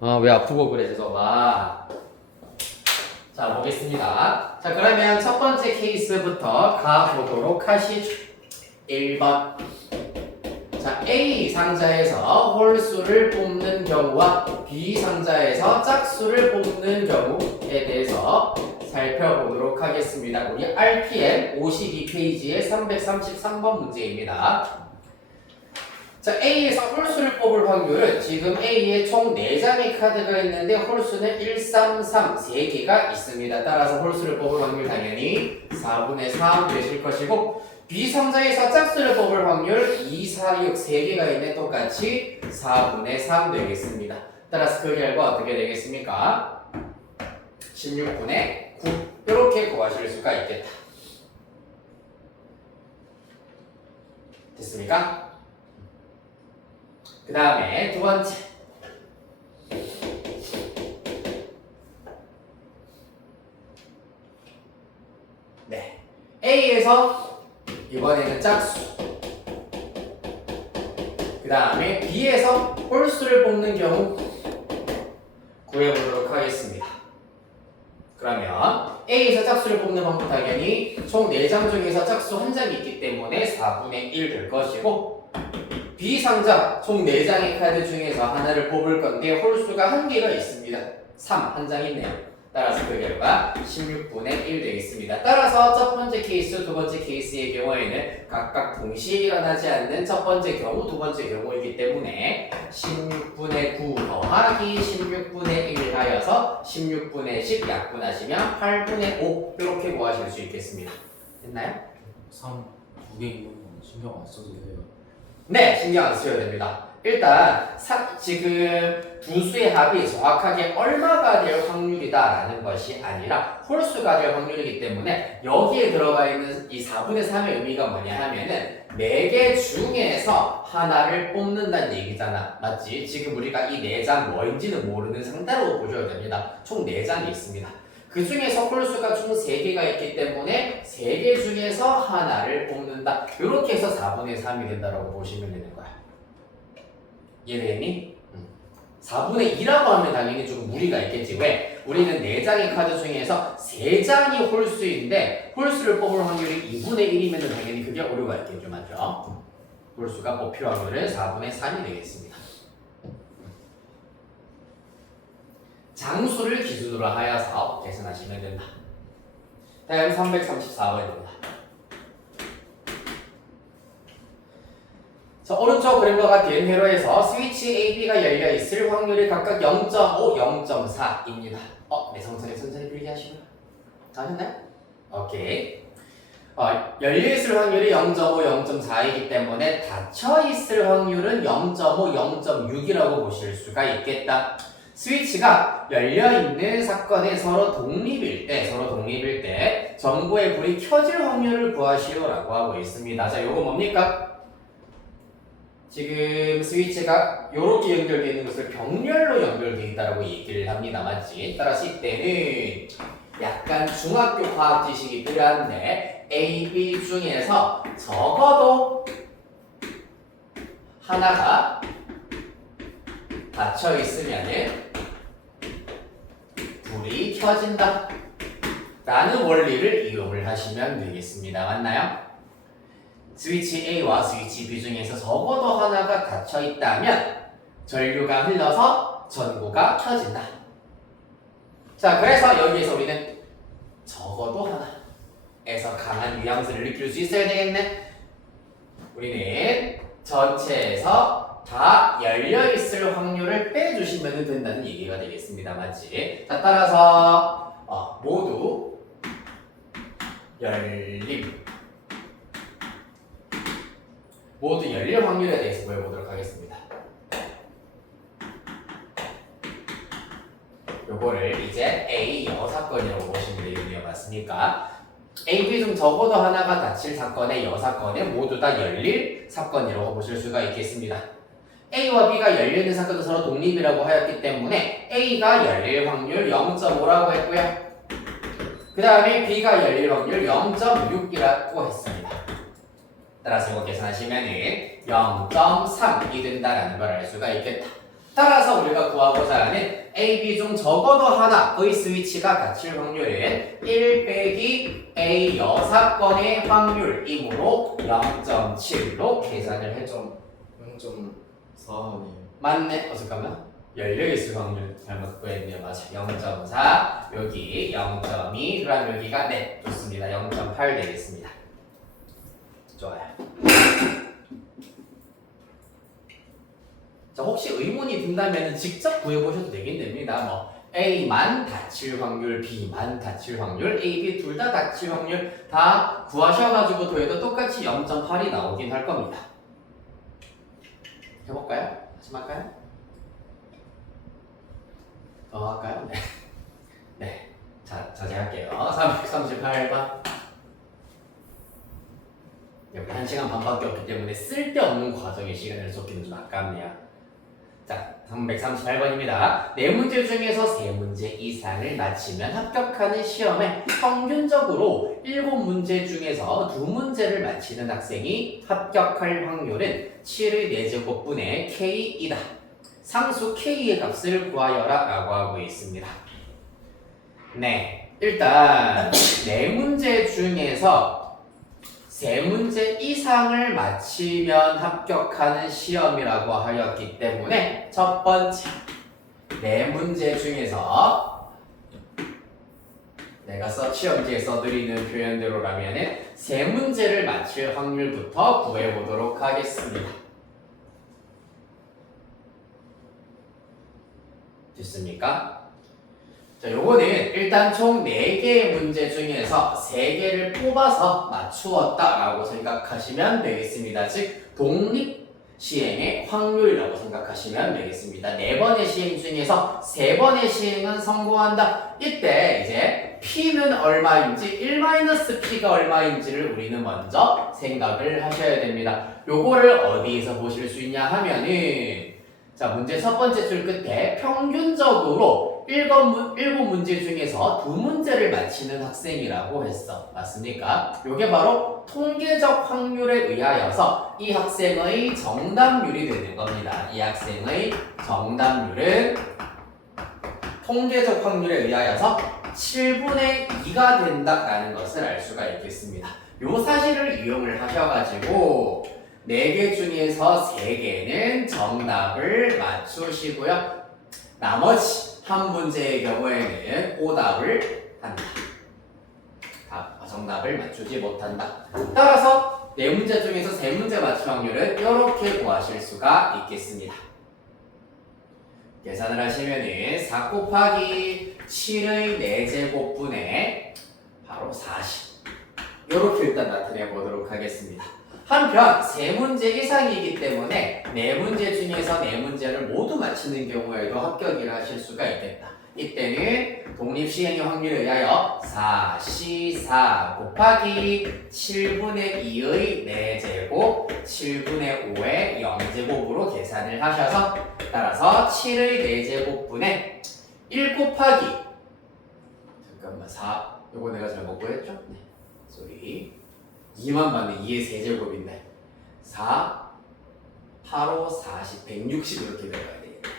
왜 아프고 그래, 재석아. 자, 보겠습니다. 자, 그러면 첫 번째 케이스부터 가보도록 하시죠. 1번. 자, A 상자에서 홀수를 뽑는 경우와 B 상자에서 짝수를 뽑는 경우에 대해서 살펴보도록 하겠습니다. 우리 RPM 52페이지의 333번 문제입니다. 자, A에서 홀수를 뽑을 확률은 지금 A에 총 4장의 카드가 있는데 홀수는 1, 3, 3, 3개가 있습니다. 따라서 홀수를 뽑을 확률 당연히 4분의 3 되실 것이고 B 상자에서 짝수를 뽑을 확률 2, 4, 6, 3개가 있는데 똑같이 4분의 3 되겠습니다. 따라서 그 결과 어떻게 되겠습니까? 16분의 9 이렇게 구하실 수가 있겠다. 됐습니까? 그 다음에 두 번째. 네. A에서 이번에는 짝수. 그 다음에 B에서 홀수를 뽑는 경우 구해보도록 하겠습니다. 그러면 A에서 짝수를 뽑는 방법 당연히 총 4장 중에서 짝수 한 장이 있기 때문에 4분의 1 될 것이고 B 상자 총 4장의 카드 중에서 하나를 뽑을 건데 홀수가 한 개가 있습니다. 3, 한 장 있네요. 따라서 그 결과 16분의 1 되겠습니다. 따라서 첫 번째 케이스, 두 번째 케이스의 경우에는 각각 동시에 일어나지 않는 첫 번째 경우, 두 번째 경우이기 때문에 16분의 9 더하기 16분의 1 하여서 16분의 10 약분하시면 8분의 5 이렇게 구하실 수 있겠습니다. 됐나요? 3, 2개 이런 거 신경 안 써도 돼요. 네, 신경 안 쓰셔도 됩니다. 일단 지금 두 수의 합이 정확하게 얼마가 될 확률이다라는 것이 아니라 홀수가 될 확률이기 때문에 여기에 들어가 있는 이 4분의 3의 의미가 뭐냐 하면은 4개 중에서 하나를 뽑는다는 얘기잖아. 맞지? 지금 우리가 이 4장 뭐인지는 모르는 상태로 보셔야 됩니다. 총 4장이 있습니다. 그 중에서 홀수가 총 3개가 있기 때문에 3개 중에서 하나를 뽑는다. 이렇게 해서 4분의 3이 된다고 보시면 되는 거야. 이해되니? 4분의 2라고 하면 당연히 좀 무리가 있겠지. 왜? 우리는 4장의 카드 중에서 3장이 홀수인데 홀수를 뽑을 확률이 2분의 1이면 당연히 그게 오류가 있겠죠. 맞죠? 홀수가 뽑힐 확률은 4분의 3이 되겠습니다. 장수를 기준으로 하여서 계산하시면 된다. 다음 334번입니다. 자, 오른쪽 그림과 같은 회로에서 스위치 AB가 열려 있을 확률이 각각 0.5, 0.4입니다. 네, 천천히 필기하시고요. 다 하셨나요? 오케이. 열려 있을 확률이 0.5, 0.4이기 때문에 닫혀 있을 확률은 0.5, 0.6이라고 보실 수가 있겠다. 스위치가 열려있는 사건에 서로 독립일 때 전구의 불이 켜질 확률을 구하시오라고 하고 있습니다. 자, 요거 뭡니까? 지금 스위치가 이렇게 연결되어 있는 것을 병렬로 연결되어 있다고 얘기를 합니다. 맞지? 따라서 이때는 약간 중학교 과학 지식이 필요한데 A, B 중에서 적어도 하나가 닫혀 있으면은 불이 켜진다 라는 원리를 이용을 하시면 되겠습니다. 맞나요? 스위치 A와 스위치 B 중에서 적어도 하나가 닫혀 있다면 전류가 흘러서 전구가 켜진다. 자, 그래서 여기에서 우리는 적어도 하나에서 강한 뉘앙스를 느낄 수 있어야 되겠네. 우리는 전체에서 다 열려있을 확률을 빼주시면 된다는 얘기가 되겠습니다. 맞지? 자, 따라서 모두 모두 열릴 확률에 대해서 보여보도록 하겠습니다. 요거를 이제 A 여사건이라고 보시면 되겠네요. 맞습니까? A, B 중 적어도 하나가 닫힐 사건의 여사건에 모두 다 열릴 사건이라고 보실 수가 있겠습니다. A와 B가 열려있는 사건은 서로 독립이라고 하였기 때문에 A가 열릴 확률 0.5라고 했고요. 그 다음에 B가 열릴 확률 0.6이라고 했습니다. 따라서 이거 계산하시면은 0.3이 된다라는 걸 알 수가 있겠다. 따라서 우리가 구하고자 하는 그러면은 A, B 중 적어도 하나의 스위치가 닫힐 확률은 1 빼기 A 6건의 확률이므로 0.7로 계산을 해줘. 0.4 아니에요? 맞네. 잠깐만. 열려있을 확률 잘못 구했네요. 맞아. 0.4 여기 0.2 그럼 여기가 네 좋습니다. 0.8 되겠습니다. 좋아요. 자, 혹시 의문이 든다면 직접 구해보셔도 되긴 됩니다. 뭐 A만 닫힐 확률, B만 닫힐 확률, A, B 둘 다 닫힐 확률 다 구하셔가지고 더해도 똑같이 0.8이 나오긴 할 겁니다. 해볼까요? 다시 할까요? 더 할까요? 네. 네. 자, 자제할게요. 338번. 여기 1시간 반밖에 없기 때문에 쓸데없는 과정의 시간을 쏟기는 좀 아깝네요. 자, 338번입니다. 4문제 중에서 3문제 이상을 맞히면 합격하는 시험에 평균적으로 7문제 중에서 2문제를 맞히는 학생이 합격할 확률은 7의 4제곱분의 K이다. 상수 K의 값을 구하여라 라고 하고 있습니다. 네, 일단 4문제 중에서 3문제 이상을 맞히면 합격하는 시험이라고 하였기 때문에 첫 번째 4문제 중에서 내가 시험지에 써드리는 표현대로라면 3문제를 맞힐 확률부터 구해보도록 하겠습니다. 됐습니까? 자, 요거는 일단 총 4개의 문제 중에서 3개를 뽑아서 맞추었다라고 생각하시면 되겠습니다. 즉, 독립 시행의 확률이라고 생각하시면 되겠습니다. 4번의 시행 중에서 3번의 시행은 성공한다. 이때 이제 P는 얼마인지 1-P가 얼마인지를 우리는 먼저 생각을 하셔야 됩니다. 요거를 어디에서 보실 수 있냐 하면은 자, 문제 첫 번째 줄 끝에 평균적으로 7문제 중에서 2문제를 맞히는 학생이라고 했어. 맞습니까? 이게 바로 통계적 확률에 의하여서 이 학생의 정답률이 되는 겁니다. 이 학생의 정답률은 통계적 확률에 의하여서 7분의 2가 된다라는 것을 알 수가 있겠습니다. 이 사실을 이용을 하셔가지고 4개 중에서 3개는 정답을 맞추시고요. 나머지 한 문제의 경우에는 오답을 한다. 정답을 맞추지 못한다. 따라서 4문제 중에서 3문제 맞출 확률은 이렇게 구하실 수가 있겠습니다. 계산을 하시면은 4 곱하기 7의 4제곱분의 바로 40 이렇게 일단 나타내 보도록 하겠습니다. 한편 3문제 이상이기 때문에 4문제 중에서 4문제를 모두 맞히는 경우에도 합격을 하실 수가 있겠다. 이때는 독립시행의 확률에 의하여 4C4 곱하기 7분의 2의 4제곱 7분의 5의 0제곱으로 계산을 하셔서 따라서 7의 4제곱분의 1 곱하기 잠깐만 4 요거 내가 잘못 구했죠? 네. 쏘리 2만 받는 2의 세제곱인데 4, 8, 5, 40, 160 이렇게 들어가야 되겠다.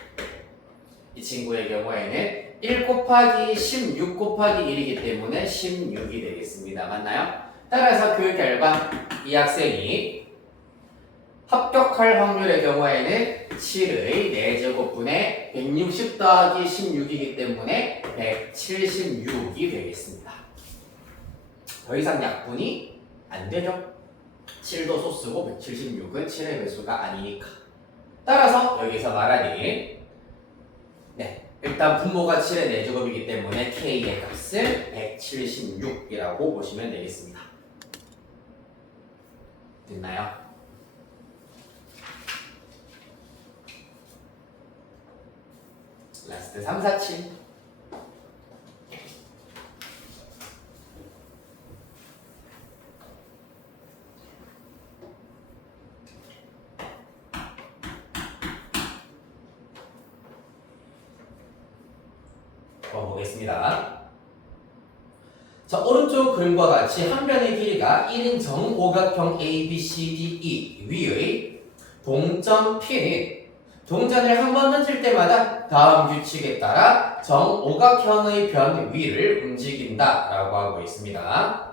이 친구의 경우에는 1 곱하기 16 곱하기 1이기 때문에 16이 되겠습니다. 맞나요? 따라서 그 결과 이 학생이 합격할 확률의 경우에는 7의 4제곱분의 160 더하기 16이기 때문에 176이 되겠습니다. 더 이상 약분이 안 되죠? 7도 소수고 176은 7의 배수가 아니니까. 따라서 여기서 말하니 일단 분모가 7의 4제곱이기 때문에 K의 값은 176이라고 보시면 되겠습니다. 됐나요? 라스트 3, 4, 7 보겠습니다. 자, 오른쪽 그림과 같이 한 변의 길이가 1인 정오각형 A, B, C, D, E 위의 동점 P는 동전을 한 번 던질 때마다 다음 규칙에 따라 정오각형의 변 위를 움직인다 라고 하고 있습니다.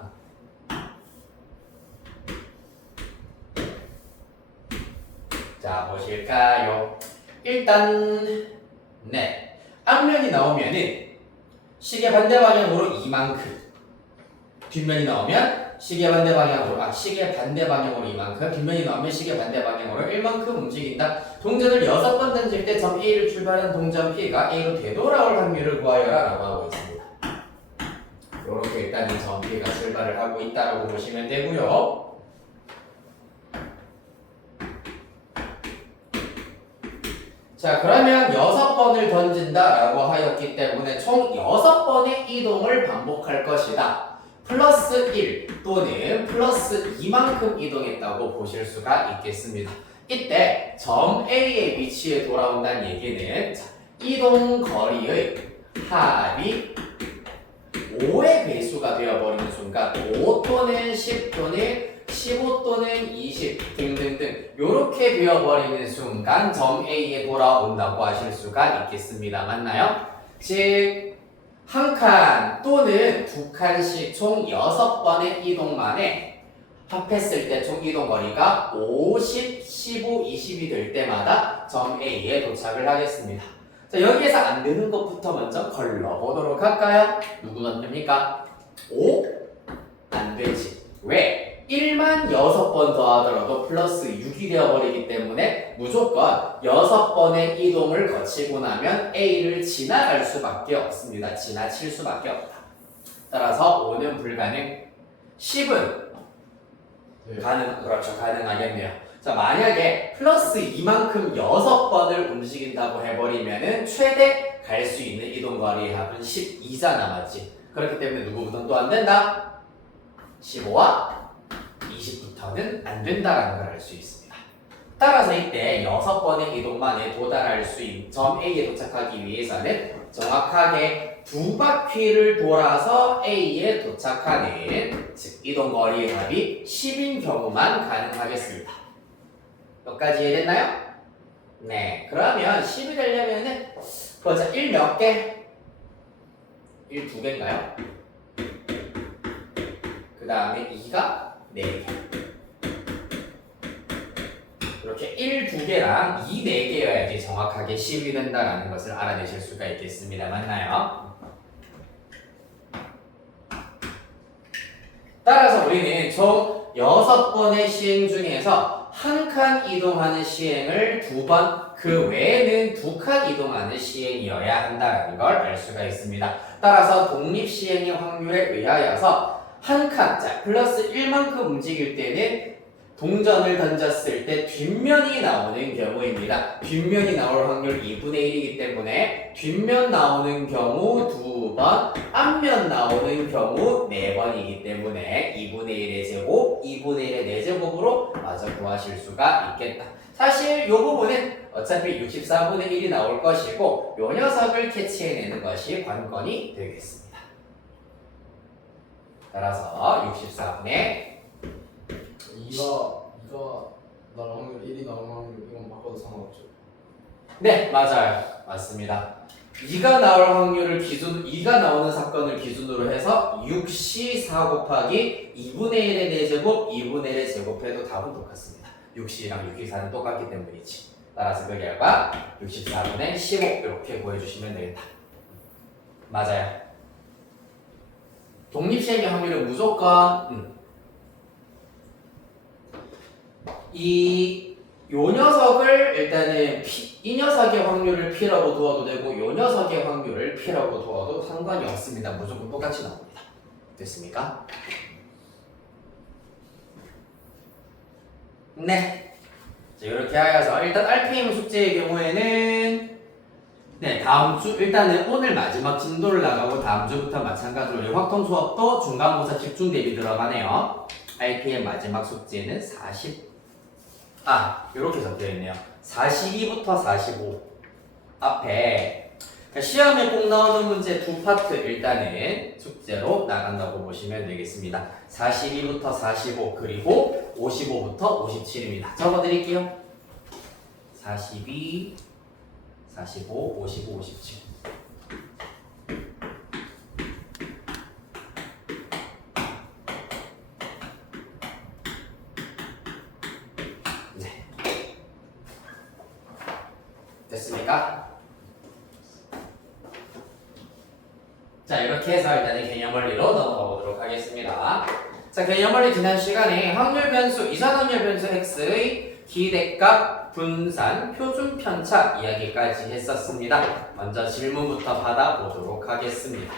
자, 보실까요? 일단 네, 앞면이 나오면은 시계 반대 방향으로 이만큼, 뒷면이 나오면 시계 반대 방향으로 이만큼, 뒷면이 나오면 시계 반대 방향으로 1만큼 움직인다. 동전을 6번 던질 때 점 A를 출발한 동전 P가 A로 되돌아올 확률을 구하여라 라고 하고 있습니다. 이렇게 일단 이 점 P가 출발을 하고 있다라고 보시면 되고요. 자, 그러면 6번을 던진다라고 하였기 때문에 총 6번의 이동을 반복할 것이다. 플러스 1 또는 플러스 2만큼 이동했다고 보실 수가 있겠습니다. 이때 점 A의 위치에 돌아온다는 얘기는 자, 이동 거리의 합이 5의 배수가 되어버리는 순간 5 또는 10 또는 15 또는 20 등등등 이렇게 되어버리는 순간 점 A에 돌아온다고 하실 수가 있겠습니다. 맞나요? 즉 한 칸 또는 두 칸씩 총 6번의 이동만에 합했을 때 총 이동 거리가 50, 15, 20이 될 때마다 점 A에 도착을 하겠습니다. 자, 여기에서 안 되는 것부터 먼저 걸러보도록 할까요? 누구 안 됩니까? 5? 안 되지. 왜? 1만 6번 더하더라도 플러스 6이 되어버리기 때문에 무조건 6번의 이동을 거치고 나면 A를 지나갈 수밖에 없습니다. 지나칠 수밖에 없다. 따라서 5는 불가능, 10은 네. 그렇죠. 가능하겠네요. 자, 만약에 플러스 2만큼 6번을 움직인다고 해버리면은 최대 갈 수 있는 이동 거리의 합은 12잖아, 맞지? 그렇기 때문에 누구부터는 또 안 된다? 15와 20부터는 안 된다라는 걸 알 수 있습니다. 따라서 이때 6번의 이동만에 도달할 수 있는 점 A에 도착하기 위해서는 정확하게 2바퀴를 돌아서 A에 도착하는 즉 이동 거리의 합이 10인 경우만 가능하겠습니다. 여기까지 이해됐나요? 네, 그러면 10이 되려면은 보자, 1 몇 개? 1 2개인가요? 그 다음에 2가 4개. 이렇게 1 2개랑 2 4개여야지 정확하게 10이 된다는 것을 알아내실 수가 있겠습니다. 맞나요? 따라서 우리는 총 6번의 시행 중에서 한 칸 이동하는 시행을 2번, 그 외에는 2칸 이동하는 시행이어야 한다는 걸 알 수가 있습니다. 따라서 독립시행의 확률에 의하여서 한 칸, 자, 플러스 1만큼 움직일 때는 동전을 던졌을 때 뒷면이 나오는 경우입니다. 뒷면이 나올 확률 2분의 1이기 때문에 뒷면 나오는 경우 2번, 앞면 나오는 경우 4번이기 때문에 2분의 1의 제곱, 2분의 1의 4제곱으로 마저 구하실 수가 있겠다. 사실 이 부분은 어차피 64분의 1이 나올 것이고 이 녀석을 캐치해내는 것이 관건이 되겠습니다. 따라서 64분의 2가 나올 확률 1이 나올 확률 이건 바꿔도 상관없죠. 네, 맞아요. 맞습니다. 2가 나올 확률을 2가 나오는 사건을 기준으로 해서 6C 4 곱하기 2분의 1의 4제곱, 2분의 1의 제곱해도 답은 똑같습니다. 6C랑 6C4는 똑같기 때문이지. 따라서 그 결과 64분의 15 이렇게 구해주시면 되겠다. 맞아요. 독립시행의 확률은 무조건 요 녀석을 일단은 이 녀석의 확률을 P라고 두어도 되고 요 녀석의 확률을 P라고 두어도 상관이 없습니다. 무조건 똑같이 나옵니다. 됐습니까? 네. 자, 이렇게 하여서 일단 RPM 숙제의 경우에는 네, 다음 주 일단은 오늘 마지막 진도를 나가고 다음 주부터 마찬가지로 확통 수업도 중간고사 집중 대비 들어가네요. RPM 마지막 숙제는 40 이렇게 적혀있네요. 42부터 45 앞에 시험에 꼭 나오는 문제 두 파트 일단은 숙제로 나간다고 보시면 되겠습니다. 42부터 45 그리고 55부터 57입니다. 적어드릴게요. 42 45, 55, 57. 네. 됐습니까? 자, 이렇게 해서 일단은 개념 원리로 넘어가 보도록 하겠습니다. 자, 개념 원리 지난 시간에 확률 변수, 이산 확률 변수 x의 기대값, 분산, 표준 편차 이야기까지 했었습니다. 먼저 질문부터 받아보도록 하겠습니다.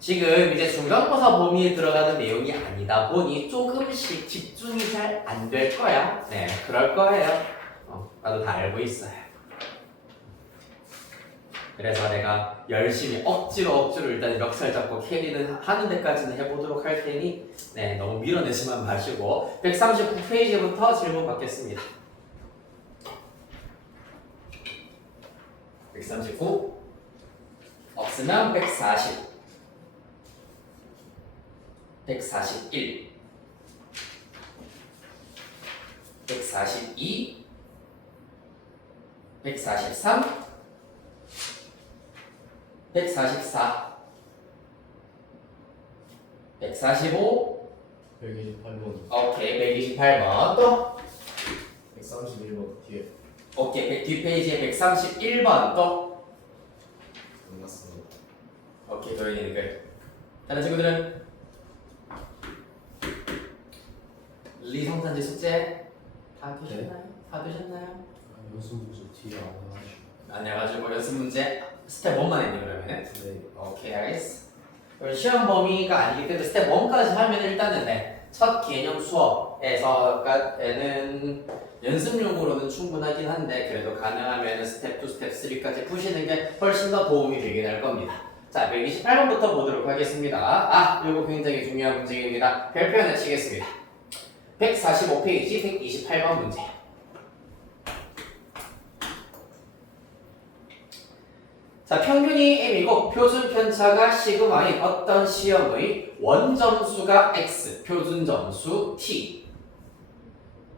지금 이제 중간고사 범위에 들어가는 내용이 아니다 보니 조금씩 집중이 잘 안 될 거야. 네, 그럴 거예요. 나도 다 알고 있어요. 그래서 내가 열심히 억지로 일단 멱살 잡고 캐리는 하는 데까지는 해보도록 할 테니 네, 너무 밀어내지만 마시고 139페이지부터 질문 받겠습니다. 139 없으면 140 141 142 143 144 145 128번 오케이 128번 또 131번 뒤에 오케이 뒷페이지에 131번 또 끝났습니다. 오케이 도현이는 끝. 다른 친구들은 리성산지 숙제 다 두셨나요? 다 두셨나요? 연습 문제 뒤에 안 해가지고 안 해가지고 연습 문제 스텝 1만 했니 그러면? 네. 오케이 알겠어. 그럼 시험 범위가 아니기 때문에 스텝 1까지 하면 일단은 네, 첫 개념 수업에서는 연습용으로는 충분하긴 한데 그래도 가능하면 스텝 2, 스텝 3까지 푸시는 게 훨씬 더 도움이 되긴 할 겁니다. 자, 128번부터 보도록 하겠습니다. 이거 굉장히 중요한 문제입니다. 별표는 치겠습니다. 145페이지 128번 문제. 자, 평균이 m이고 표준 편차가 시그마인 어떤 시험의 원점수가 x, 표준 점수 t.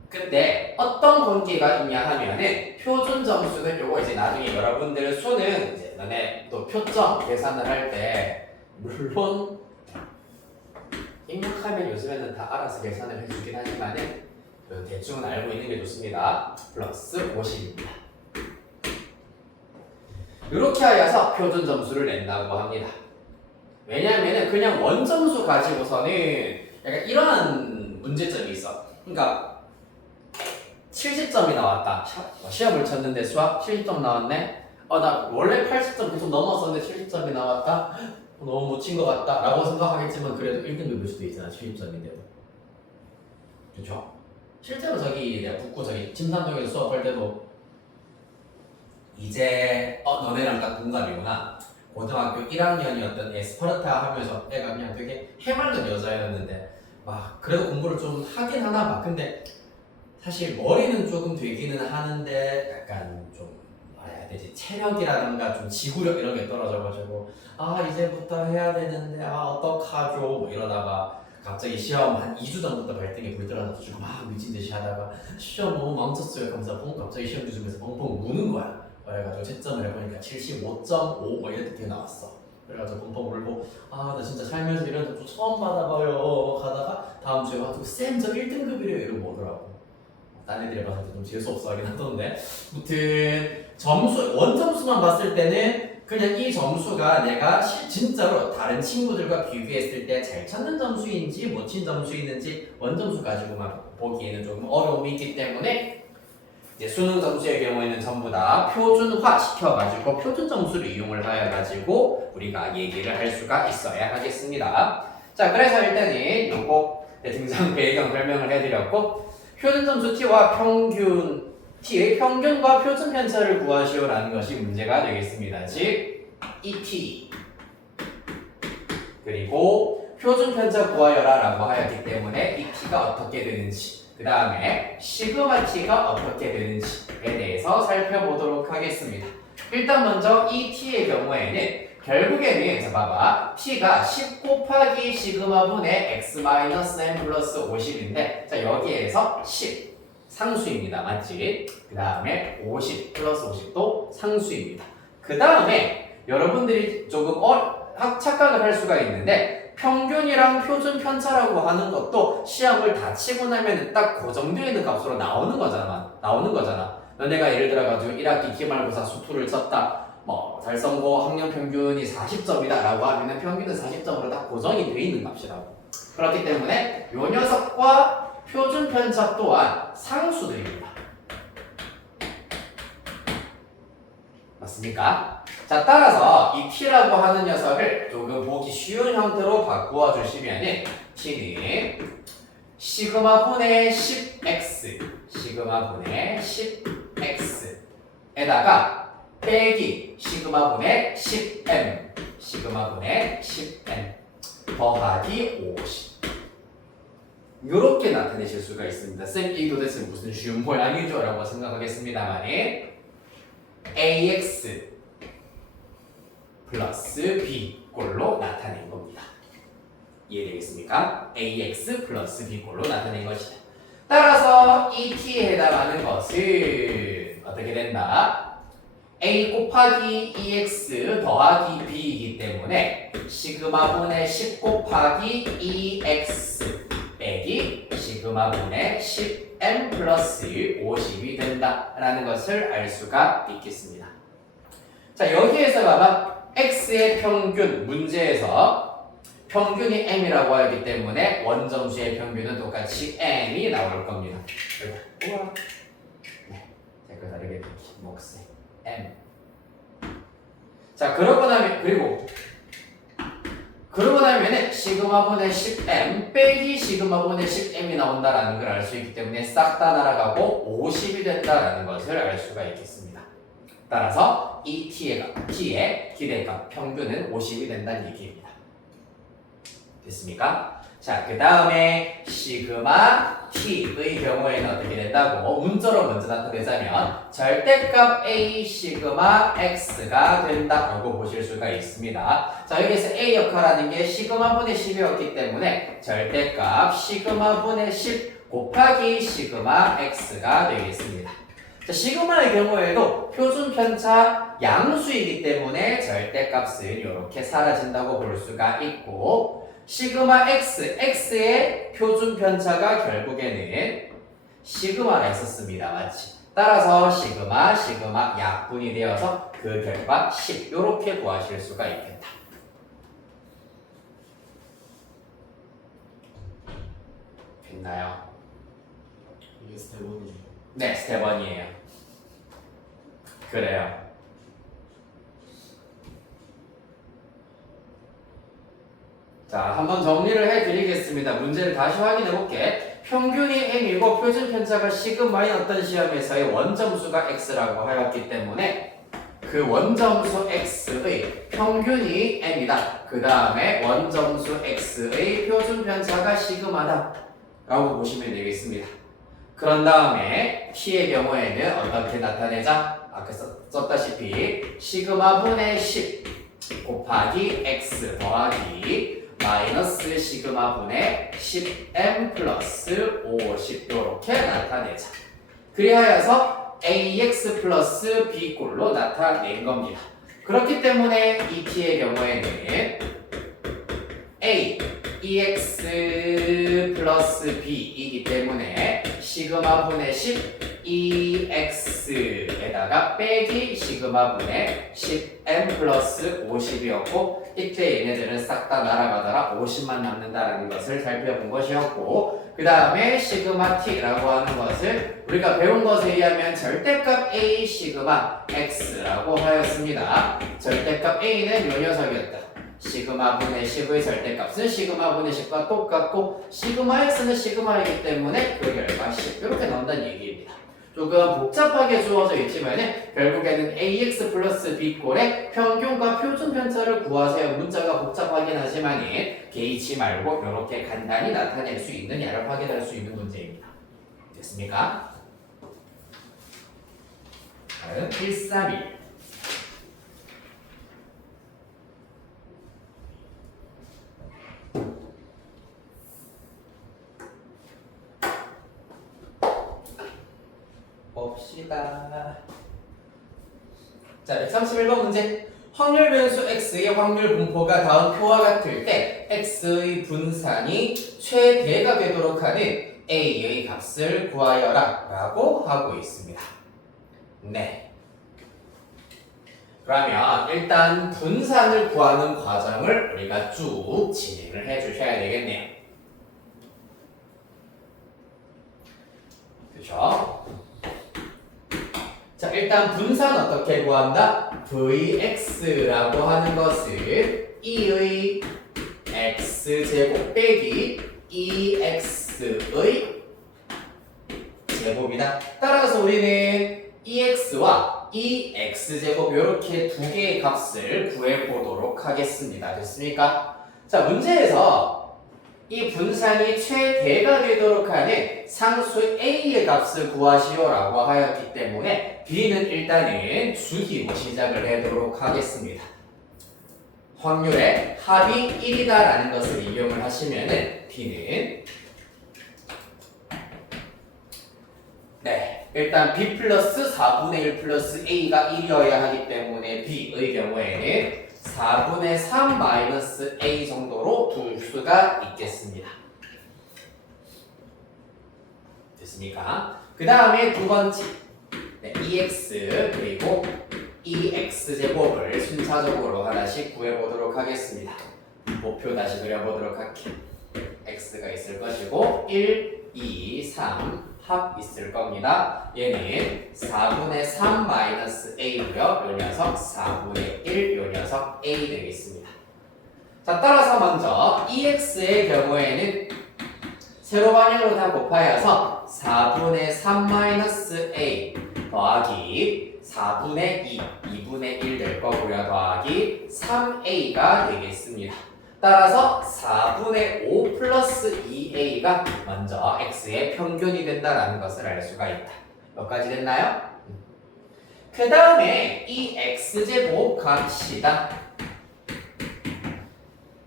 근데 어떤 관계가 있냐 하면은 표준 점수는 요거 이제 나중에 여러분들 수는 이제 너네 또 표점 계산을 할 때 물론 입력하면 요즘에는 다 알아서 계산을 해주긴 하지만은 대충은 알고 있는 게 좋습니다. 플러스 50입니다. 이렇게 하여서 표준 점수를 낸다고 합니다. 왜냐하면 그냥 원점수 가지고서는 약간 이런 문제점이 있어. 그러니까 70점이 나왔다. 시험을 쳤는데 수학 70점 나왔네. 나 원래 80점 계속 넘었었는데 70점이 나왔다. 너무 못 친 것 같다 라고 생각하겠지만 그래도 1등급일 수도 있잖아. 70점인데도. 그렇죠? 실제로 저기 내가 붙고 저기 침산동에서 수업할 때도 이제 너네랑 딱 동갑이구나. 고등학교 1학년이었던 애 스파르타 하면서 애가 그냥 되게 해맑은 여자였는데 막 그래도 공부를 좀 하긴 하나 봐. 근데 사실 머리는 조금 되기는 하는데 약간 좀 뭐라 해야 되지? 체력이라든가 좀 지구력 이런 게 떨어져가지고 이제부터 해야 되는데 어떡하죠? 뭐 이러다가 갑자기 시험 한 2주 전부터 발등에 불 들어가지고 막 미친듯이 하다가 시험 너무 망쳤어요. 그러면서 갑자기 시험 주중에서 펑펑 우는 거야. 그래가지고 채점을 해보니까 75.5 뭐 이렇게 나왔어. 그래가지고 펑펑 울고 나 진짜 살면서 이런 점수 처음 받아봐요 가다가 다음 주에 와서 쌤 저 1등급이래요 이러고 오더라고. 딴 애들이 봤을 때 좀 재수없어 하긴 하던데 무튼 점수 원점수만 봤을 때는 그냥 이 점수가 내가 진짜로 다른 친구들과 비교했을 때 잘 찾는 점수인지 못 친 점수인지 원점수 가지고만 보기에는 조금 어려움이 있기 때문에 이제 수능 점수의 경우에는 전부 다 표준화 시켜가지고 표준 점수를 이용을 하여가지고 우리가 얘기를 할 수가 있어야 하겠습니다. 자, 그래서 일단은 요거 등장 배경 설명을 해드렸고 표준 점수 t와 평균 t의 평균과 표준 편차를 구하시오라는 것이 문제가 되겠습니다. 즉 ET 그리고 표준 편차 구하여라 라고 하였기 때문에 ET가 어떻게 되는지 그 다음에 시그마 t가 어떻게 되는지에 대해서 살펴보도록 하겠습니다. 일단 먼저 이 t의 경우에는 결국에는 자 봐봐 t가 10 곱하기 시그마 분의 x 마이너스 n 플러스 50인데 자 여기에서 10 상수입니다. 맞지? 그 다음에 50 플러스 50도 상수입니다. 그 다음에 여러분들이 조금 착각을 할 수가 있는데 평균이랑 표준 편차라고 하는 것도 시험을 다 치고 나면 딱 고정되어 있는 값으로 나오는 거잖아. 너네가 예를 들어가지고 1학기 기말고사 수투를 쳤다. 뭐 달성고 학년 평균이 40점이다 라고 하면 평균은 40점으로 딱 고정이 되어 있는 값이라고. 그렇기 때문에 요 녀석과 표준 편차 또한 상수들입니다. 맞습니까? 자, 따라서 이 t라고 하는 녀석을 조금 보기 쉬운 형태로 바꾸어 주시면 t는 시그마 분의 10x 시그마 분의 10x에다가 빼기 시그마 분의 10m 시그마 분의 10m 더하기 50 이렇게 나타내실 수가 있습니다. 쌤, 이 도대체 무슨 쉬운 모양이죠? 라고 생각하겠습니다만 ax 플러스 b 꼴로 나타낸 겁니다. 이해되겠습니까? ax 플러스 b 꼴로 나타낸 것이다. 따라서 이 t에 해당하는 것은 어떻게 된다? a 곱하기 2x 더하기 b이기 때문에 시그마 분의 10 곱하기 2x 빼기 시그마 분의 10m 플러스 50이 된다라는 것을 알 수가 있겠습니다. 자, 여기에서 봐봐. x의 평균 문제에서 평균이 m이라고 하기 때문에 원점수의 평균은 똑같이 m이 나올 겁니다. 우와. 네, 댓글 다르게 목세 m. 자, 그러고 나면 시그마 분의 10m 빼기 시그마 분의 10m이 나온다라는 걸 알 수 있기 때문에 싹 다 날아가고 50이 된다라는 것을 알 수가 있겠습니다. 따라서 이 t의 기대값 평균은 50이 된다는 얘기입니다. 됐습니까? 자, 그 다음에 시그마 t의 경우에는 어떻게 된다고 문자로 먼저 나타내자면 절대값 a 시그마 x가 된다라고 보실 수가 있습니다. 자, 여기서 a 역할하는 게 시그마 분의 10이었기 때문에 절대값 시그마 분의 10 곱하기 시그마 x가 되겠습니다. 자, 시그마의 경우에도 표준 편차 양수이기 때문에 절대값은 이렇게 사라진다고 볼 수가 있고 시그마 x의 표준 편차가 결국에는 시그마라 했었습니다. 맞지? 따라서 시그마 약분이 되어서 그 결과 10 이렇게 구하실 수가 있겠다. 됐나요? 이게 스텝 1이죠. 네, 스텝 1이에요. 그래요. 자, 한번 정리를 해드리겠습니다. 문제를 다시 확인해볼게. 평균이 m이고 표준 편차가 시그마인 어떤 시험에서의 원점수가 x라고 하였기 때문에 그 원점수 x의 평균이 m이다. 그 다음에 원점수 x의 표준 편차가 시그마다 라고 보시면 되겠습니다. 그런 다음에 t의 경우에는 어떻게 나타내자? 아까 썼다시피 시그마 분의 10 곱하기 x 더하기 마이너스 시그마 분의 10m 플러스 50 이렇게 나타내자. 그리하여서 ax 플러스 b 꼴로 나타낸 겁니다. 그렇기 때문에 이 t의 경우에는 a ex 플러스 b이기 때문에 시그마 분의 10 2x에다가 빼기 시그마 분의 10m 플러스 50이었고 이때 얘네들은 싹 다 날아가더라 50만 남는다라는 것을 살펴본 것이었고 그 다음에 시그마 t라고 하는 것을 우리가 배운 것에 의하면 절대값 a 시그마 x라고 하였습니다. 절대값 a는 요 녀석이었다. 시그마 분의 10의 절대값은 시그마 분의 10과 똑같고 시그마 x는 시그마이기 때문에 그 결과 10 이렇게 나온다는 얘기입니다. 조금 복잡하게 주어져 있지만 결국에는 ax 플러스 b꼴의 평균과 표준 편차를 구하세요. 문자가 복잡하긴 하지만 개의치 말고 이렇게 간단히 나타낼 수 있느냐를 확인할 수 있는 문제입니다. 됐습니까? 다음 131 131 봅시다. 자, 131번 문제. 확률 변수 x의 확률 분포가 다음 표와 같을 때 x의 분산이 최대가 되도록 하는 a의 값을 구하여라 라고 하고 있습니다. 네. 그러면 일단 분산을 구하는 과정을 우리가 쭉 진행을 해 주셔야 되겠네요. 그렇죠? 자, 일단 분산 어떻게 구한다? Vx라고 하는 것은 2의 x제곱 빼기 2x의 제곱이다. 따라서 우리는 2x와 2x제곱 이렇게 두 개의 값을 구해보도록 하겠습니다. 됐습니까? 자, 문제에서 이 분산이 최대가 되도록 하는 상수 a의 값을 구하시오라고 하였기 때문에 b는 일단은 죽이고 시작을 해보도록 하겠습니다. 확률의 합이 1이다라는 것을 이용을 하시면은 b는 네, 일단 b 플러스 4분의 1 플러스 a가 1이어야 하기 때문에 b의 경우에는 4분의 3 마이너스 a 정도로 둘 수가 있겠습니다. 됐습니까? 그 다음에 두 번째 네, 2x 그리고 2x제곱을 순차적으로 하나씩 구해보도록 하겠습니다. 목표 다시 그려보도록 할게요. x가 있을 것이고 1, 2, 3 합 있을 겁니다. 얘는 4분의 3 마이너스 a고요. 요 녀석 4분의 1, 요 녀석 a 되겠습니다. 자, 따라서 먼저 2x의 경우에는 세로 방향으로 다 곱하여서 4분의 3 마이너스 a 더하기 4분의 2, 2분의 1 될 거고요. 더하기 3a가 되겠습니다. 따라서 4분의 5 플러스 2a가 먼저 x의 평균이 된다는 것을 알 수가 있다. 몇 가지 됐나요? 그 다음에 이 x제곱 값이다.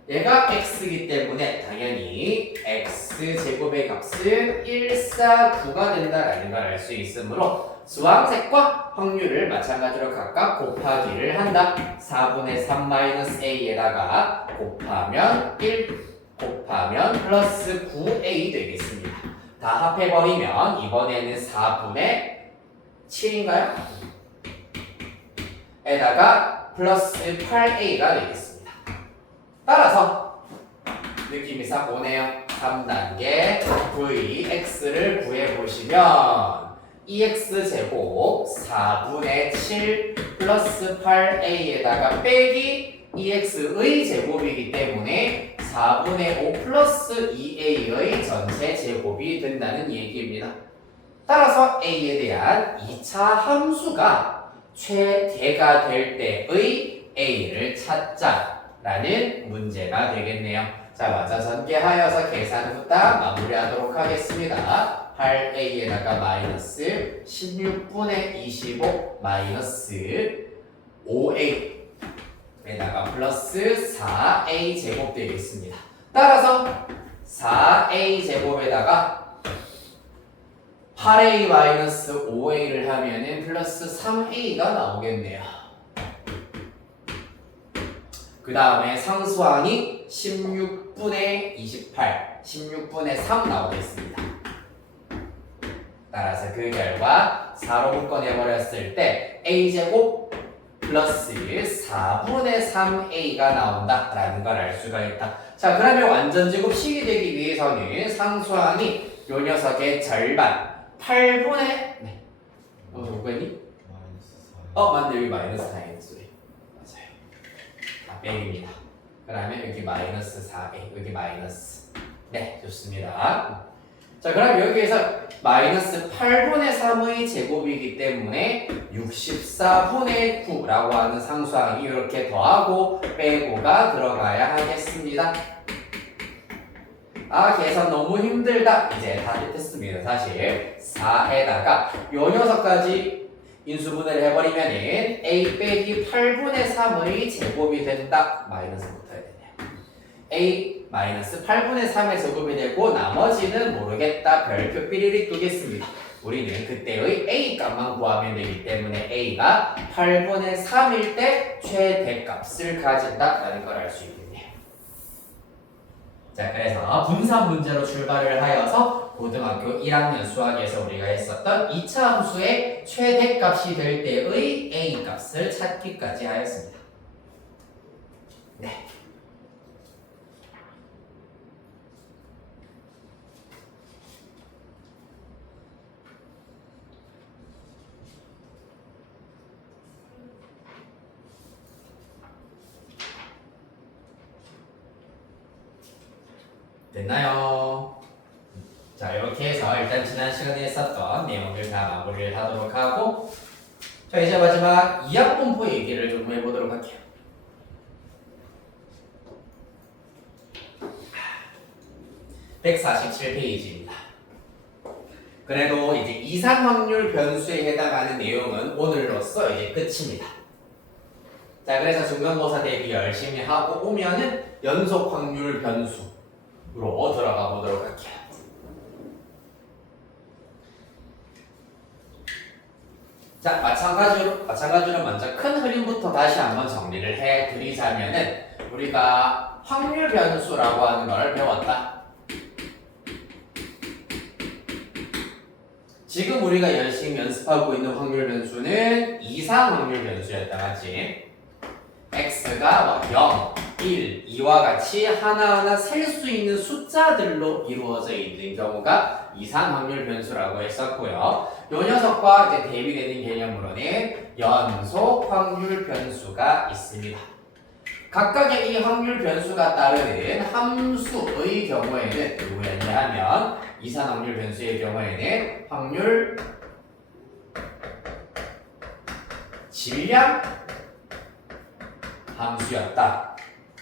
얘가 x이기 때문에 당연히 x제곱의 값은 149가 된다는 걸 알 수 있으므로 주황색과 확률을 마찬가지로 각각 곱하기를 한다. 4분의 3 마이너스 a에다가 곱하면 1 곱하면 플러스 9a 되겠습니다. 다 합해버리면 이번에는 4분의 7인가요? 에다가 플러스 8a가 되겠습니다. 따라서 느낌이 싹 오네요. 3단계 vx를 구해보시면 2x제곱 4분의 7 플러스 8a에다가 빼기 2x의 제곱이기 때문에 4분의 5 플러스 2a의 전체 제곱이 된다는 얘기입니다. 따라서 a에 대한 2차 함수가 최대가 될 때의 a를 찾자라는 문제가 되겠네요. 자, 먼저 전개하여서 계산 후 딱 마무리하도록 하겠습니다. 8a에다가 마이너스 16분의 25 마이너스 5a에다가 플러스 4a 제곱 되겠습니다. 따라서 4a 제곱에다가 8a 마이너스 5a를 하면은 플러스 3a가 나오겠네요. 그 다음에 상수항이 16분의 28, 16분의 3 나오겠습니다. 따라서 그 결과 4로 묶어내버렸을 때 a제곱 플러스 4분의 3a가 나온다라는 걸 알 수가 있다. 자, 그러면 완전제곱식이 되기 위해서는 상수항이 요 녀석의 절반 8분의 네. 누구니? 맞네. 여기 마이너스 4인 소리. 맞아요. 빼기입니다. 그러면 여기 마이너스 4a, 여기 마이너스. 네, 좋습니다. 자, 그럼 여기에서 마이너스 8분의 3의 제곱이기 때문에 64분의 9라고 하는 상수항이 이렇게 더하고 빼고가 들어가야 하겠습니다. 아, 계산 너무 힘들다. 이제 다 됐습니다. 사실 4에다가 요 녀석까지 인수분해를 해버리면은 a 빼기 8분의 3의 제곱이 된다. 마이너스 붙어야 되네요. a 마이너스 8분의 3의 제곱이 되고 나머지는 모르겠다. 별표 삐리릭 두겠습니다. 우리는 그때의 A 값만 구하면 되기 때문에 A가 8분의 3일 때 최대값을 가진다라는 걸 알 수 있겠네요. 자, 그래서 분산 문제로 출발을 하여서 고등학교 1학년 수학에서 우리가 했었던 2차 함수의 최대값이 될 때의 A 값을 찾기까지 하였습니다. 네. 됐나요? 자, 이렇게 해서 일단 지난 시간에 했었던 내용들 다 마무리를 하도록 하고, 자, 이제 마지막 이항분포 얘기를 좀 해보도록 할게요. (147페이지입니다) 그래도 이제 이상 확률 변수에 해당하는 내용은 오늘로써 이제 끝입니다. 자, 그래서 중간고사 대비 열심히 하고 오면은 연속 확률 변수로 들어가 보도록 할게요. 자, 마찬가지로 먼저 큰 흐름부터 다시 한번 정리를 해드리자면은 우리가 확률 변수라고 하는 걸 배웠다. 지금 우리가 열심히 연습하고 있는 확률 변수는 이상 확률 변수였다, 맞지? x가 0, 1, 2와 같이 하나하나 셀 수 있는 숫자들로 이루어져 있는 경우가 이상 확률 변수라고 했었고요. 이 녀석과 이제 대비되는 개념으로는 연속 확률 변수가 있습니다. 각각의 이 확률 변수가 따르는 함수의 경우에는 누구였냐면 이상 확률 변수의 경우에는 확률 질량 함수였다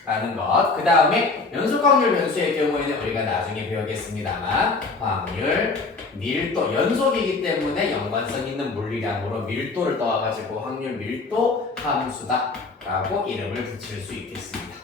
라는 것. 그 다음에 연속 확률 변수의 경우에는 우리가 나중에 배우겠습니다만 확률 밀도, 연속이기 때문에 연관성 있는 물리량으로 밀도를 떠와가지고 확률 밀도 함수다 라고 이름을 붙일 수 있겠습니다.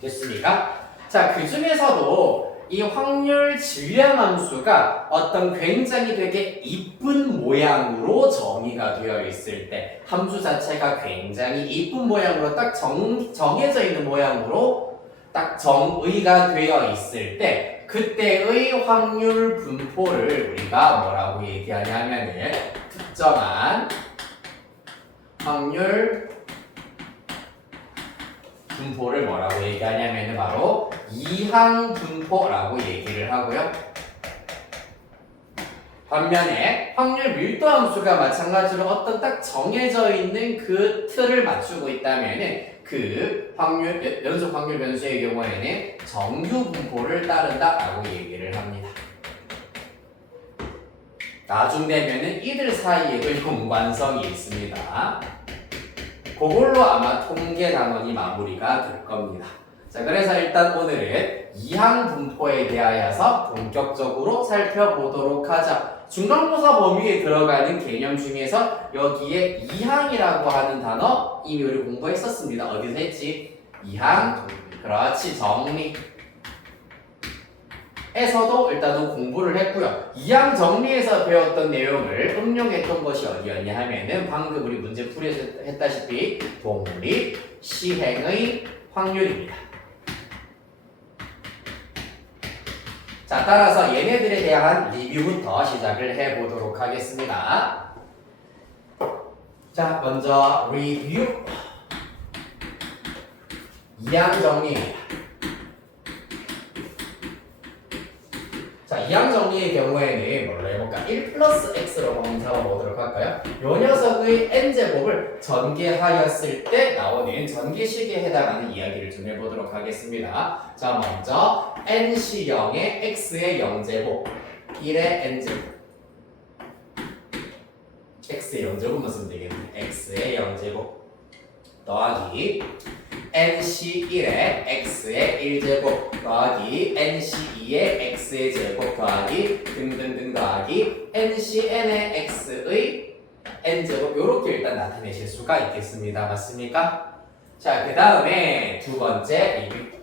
됐습니까? 자, 그 중에서도 이 확률 질량 함수가 어떤 굉장히 되게 이쁜 모양으로 정의가 되어 있을 때, 함수 자체가 굉장히 이쁜 모양으로 딱 정해져 있는 모양으로 딱 정의가 되어 있을 때, 그때의 확률 분포를 우리가 뭐라고 얘기하냐면은 특정한 확률 분포를 뭐라고 얘기하냐면은 바로 이항 분포라고 얘기를 하고요. 반면에 확률 밀도 함수가 마찬가지로 어떤 딱 정해져 있는 그 틀을 맞추고 있다면은 그 확률 연속 확률 변수의 경우에는 정규 분포를 따른다라고 얘기를 합니다. 나중 되면은 이들 사이에 그 연관성이 있습니다. 그걸로 아마 통계 단원이 마무리가 될 겁니다. 자, 그래서 일단 오늘은 이항 분포에 대하여서 본격적으로 살펴보도록 하자. 중간고사 범위에 들어가는 개념 중에서 여기에 이항이라고 하는 단어 이미 우리 공부했었습니다. 어디서 했지? 이항, 그렇지, 정리. 에서도 일단은 공부를 했고요. 이항 정리에서 배웠던 내용을 응용했던 것이 어디였냐 하면은 방금 우리 문제 풀이에서 했다시피 독립 시행의 확률입니다. 자, 따라서 얘네들에 대한 리뷰부터 시작을 해보도록 하겠습니다. 자, 먼저 리뷰 이항 정리입니다. 자, 이항 정리의 경우에는 뭘로 해볼까? 1 플러스 x로 한번 잡아보도록 할까요? 요 녀석의 n제곱을 전개하였을 때 나오는 전개식에 해당하는 이야기를 좀 해보도록 하겠습니다. 자, 먼저 nc0의 x의 0제곱 1의 n제곱 x의 0제곱만 쓰면 되겠네. x의 0제곱 더하기 nc1의 x의 1제곱 더하기 nc2의 x의 제곱 더하기 등등등 더하기 ncn의 x의 n제곱 요렇게 일단 나타내실 수가 있겠습니다. 맞습니까? 자, 그 다음에 두 번째 리뷰.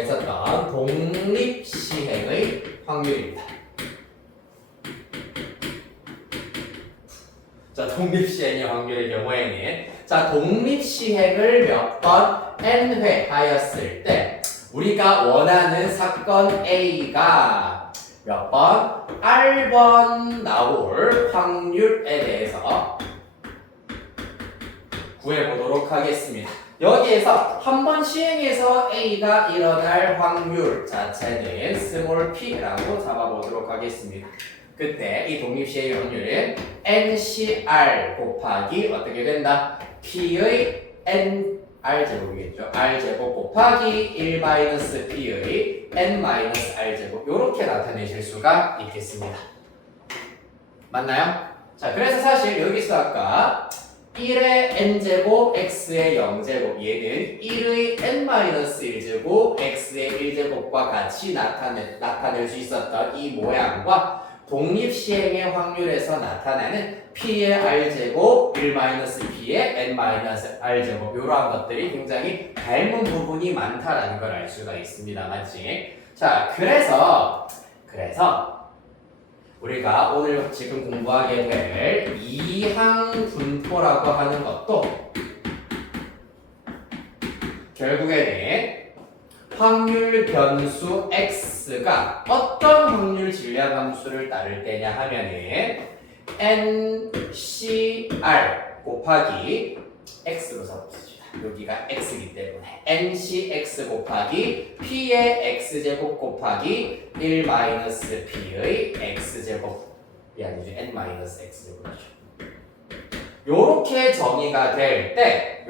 했었던 독립시행의 확률입니다. 자, 독립시행의 확률의 경우에는 자, 독립시행을 몇 번 n회 하였을 때 우리가 원하는 사건 A가 몇 번? R번 나올 확률에 대해서 구해보도록 하겠습니다. 여기에서 한 번 시행해서 A가 일어날 확률 자체는 스몰 p라고 잡아보도록 하겠습니다. 그때 이 독립시행의 확률은 NCR 곱하기 어떻게 된다? P의 NR제곱이겠죠. R제곱 곱하기 1-P의 N-R제곱 이렇게 나타내실 수가 있겠습니다. 맞나요? 자, 그래서 사실 여기서 아까 1의 n제곱, x의 0제곱 얘는 1의 n-1제곱, x의 1제곱과 같이 나타낼 수 있었던 이 모양과 독립시행의 확률에서 나타나는 p의 r제곱, 1-p의 n-r제곱 이러한 것들이 굉장히 닮은 부분이 많다라는 걸 알 수가 있습니다. 맞지? 자, 그래서 우리가 오늘 지금 공부하게 될 이항분포라고 하는 것도 결국에는 확률 변수 x가 어떤 확률 질량 함수를 따를 때냐 하면은 NCR 곱하기 x로 써봅시다. 여기가 x이기 때문에 NCX 곱하기 P의 x제곱 곱하기 1-P의 x제곱이 아니죠. n-x제곱이죠. 요렇게 정의가 될 때